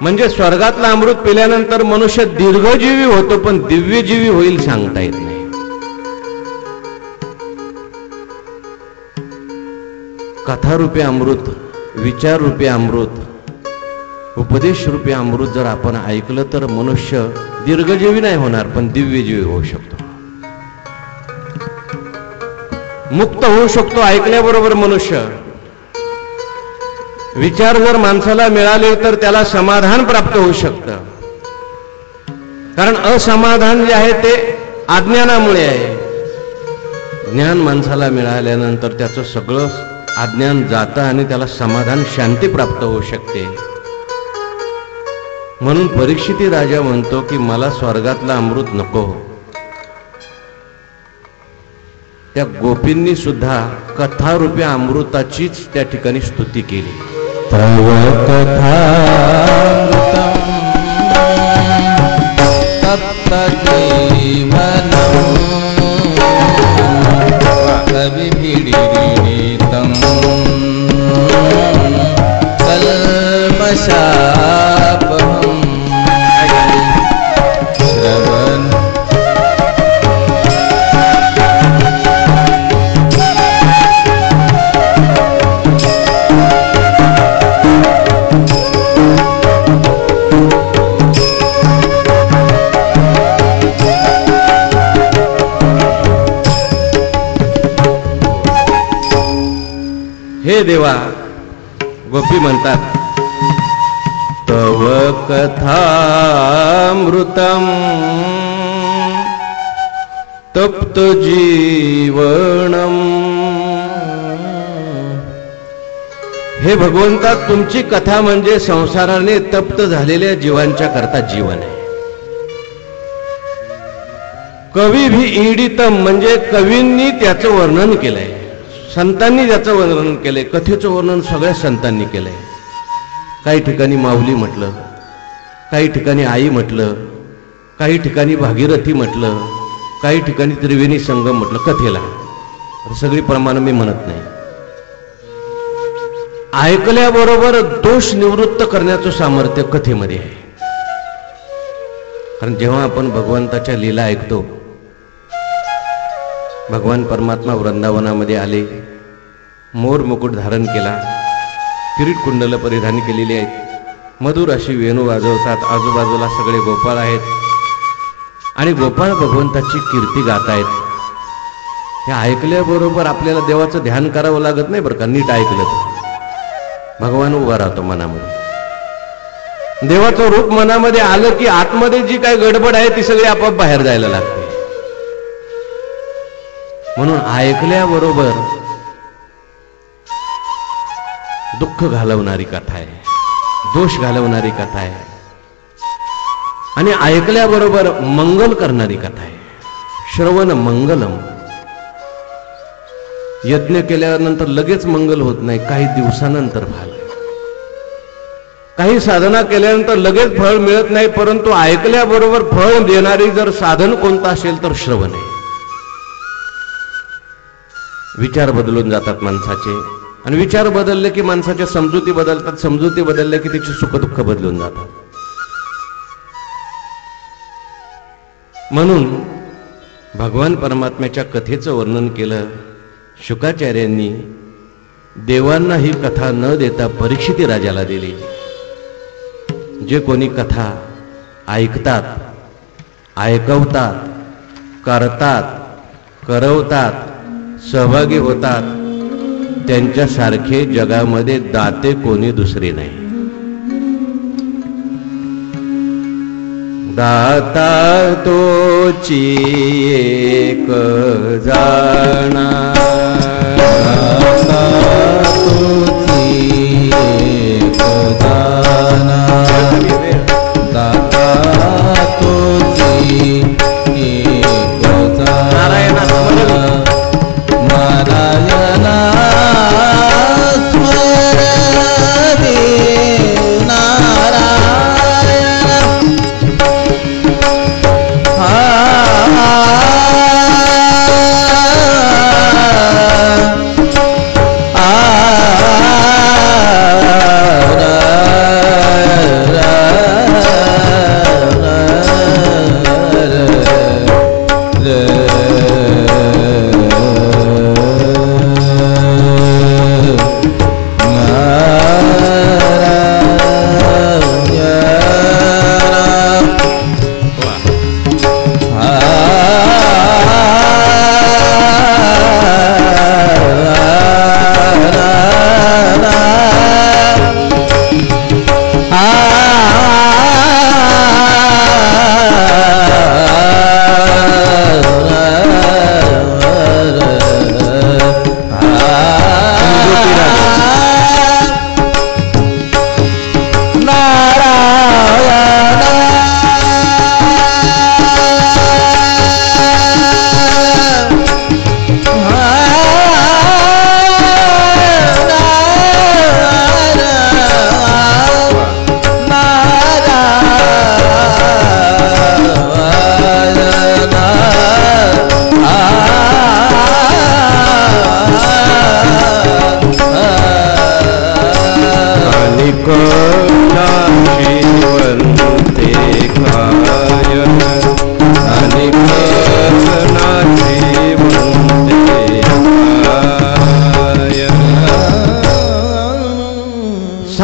म्हणजे स्वर्गातलं अमृत पिल्यानंतर मनुष्य दीर्घजीवी होतो, पण दिव्यजीवी होईल सांगता येत नाही. कथारूपी अमृत, विचाररूपी अमृत, उपदेश रूपी अमृत जर आपण ऐकलं तर मनुष्य दीर्घजीवी नाही होणार, पण दिव्यजीवी होऊ शकतो, मुक्त होऊ शकतो. ऐकल्याबरोबर मनुष्य विचार जर माणसाला मिळाले तर त्याला समाधान प्राप्त होऊ शकतं. कारण असमाधान जे आहे ते अज्ञानामुळे आहे. ज्ञान माणसाला मिळाल्यानंतर त्याचं सगळं अज्ञान जातं आणि त्याला समाधान शांती प्राप्त होऊ शकते. म्हणून परीक्षिती राजा म्हणतो की मला स्वर्गातलं अमृत नको. त्या गोपींनी सुद्धा कथारूपी अमृताचीच त्या ठिकाणी स्तुती केली. तव कथामृतम् तप्त जीवनम् कविभिरीडितम् कल्मषापहम् श्रवण. हे देवा, गोपी म्हणतात तव कथामृतम् तप्त जीवनम्. हे भगवंता, तुमची कथा म्हणजे संसाराने तप्त झालेल्या जीवांच्या करता जीवन आहे. कवी भी ईडितम म्हणजे कवींनी त्याचं वर्णन केलंय, संतांनी ज्याचं वर्णन केलंय. कथेचं वर्णन सगळ्या संतांनी केलंय. काही ठिकाणी माऊली म्हटलं, काही ठिकाणी आई म्हटलं, काही ठिकाणी भागीरथी म्हटलं, काही ठिकाणी त्रिवेणी संगम म्हटलं कथेला. सगळी प्रमाण मी म्हणत नाही. ऐकल्याबरोबर दोष निवृत्त करण्याचं सामर्थ्य कथेमध्ये आहे. कारण जेव्हा आपण भगवंताच्या लीला ऐकतो, भगवान परमात्मा वृंदावनामध्ये आले, मोर मुकुट धारण केला, किरीट कुंडल परिधान केलेली आहेत, मधुर अशी वेणू वाजवतात, आजूबाजूला सगळे गोपाळ आहेत आणि गोपाळ भगवंताची कीर्ती गातायत. हे ऐकल्याबरोबर आपल्याला देवाचं ध्यान करावं लागत नाही बरं का. नीट ऐकलं तर भगवान उभा राहतो मनामध्ये. देवाचं रूप मनामध्ये आलं की आतमध्ये जी काय गडबड आहे ती सगळी आपोआप बाहेर जायला लागते. म्हणून ऐकल्याबरोबर दुःख घालवणारी कथा आहे, दोष घालवणारी कथा आहे आणि ऐकल्याबरोबर मंगल करणारी कथा आहे. श्रवण मंगलम. यज्ञ केल्यानंतर लगेच मंगल होत नाही, काही दिवसानंतर फळ. काही साधना केल्यानंतर लगेच फळ मिळत नाही, परंतु ऐकल्याबरोबर फळ देणारी जर साधन कोणतं असेल तर श्रवण आहे. विचार बदलून जातात माणसाचे आणि विचार बदलले की माणसाच्या समजुती बदलतात, समजुती बदलल्या की त्याची सुखदुःख बदलून जातात. म्हणून भगवान परमात्म्याच्या कथेचं वर्णन केलं शुकाचार्यांनी. देवांना ही कथा न देता परीक्षिती राजाला दिली. जे कोणी कथा ऐकतात, ऐकवतात, करतात, करवतात, सहभागी होतात, त्यांच्यासारखे जगामध्ये दाते कोणी दुसरे नाही. दाता तोची एक जाणा, दाता तोची एक जाणा, दाता तोची एक जाणा. नारायणा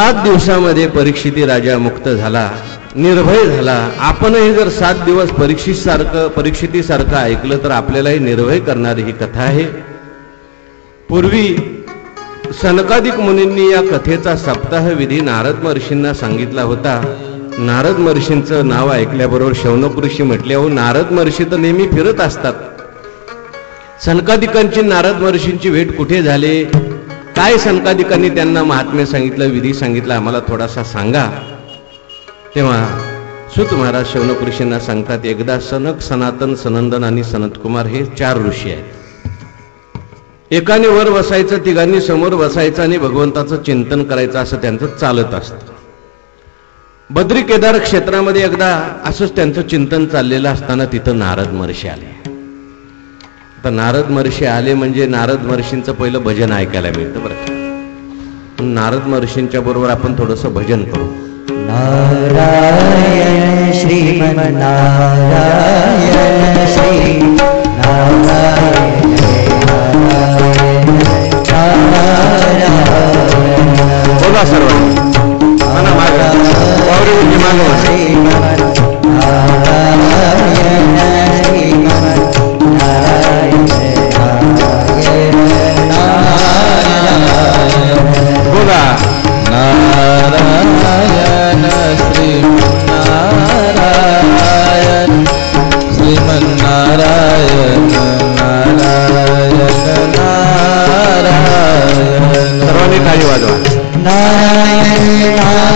7 दिवसामध्ये परीक्षिती राजा मुक्त झाला, निर्भय झाला. आपणही जर 7 दिवस परीक्षितीसारखं ऐकलं तर आपल्यालाही निर्भय करणारी ही कथा आहे. पूर्वी सनकादिक मुनींनी या कथेचा सप्ताह विधी नारद महर्षींना सांगितला होता. नारद महर्षींचं नाव ऐकल्याबरोबर शौनक ऋषी म्हटले, अहो नारद महर्षी तर नेहमी फिरत असतात. सनकादिकांची नारद महर्षींची भेट कुठे झाले, काय सनकादिकांनी त्यांना महात्म्य सांगितलं, विधी सांगितला, आम्हाला थोडासा सांगा. तेव्हा सूत महाराज शौनक ऋषींना सांगतात, एकदा सनक, सनातन, सनंदन आणि सनतकुमार हे 4 ऋषी आहेत. एकाने वर बसायचं, तिघांनी समोर बसायचं आणि भगवंताचं चिंतन करायचं, असं त्यांचं चालत असतं. बद्री केदार क्षेत्रामध्ये एकदा असंच त्यांचं चिंतन चाललेलं असताना तिथं नारद महर्षी आले. आता नारद महर्षी आले म्हणजे नारद महर्षींचं पहिलं भजन ऐकायला मिळतं बरं. नारद महर्षींच्या बरोबर आपण थोडंसं भजन करू. नारायण श्रीमन नारायण श्री नारायण बोला सर्व नारायण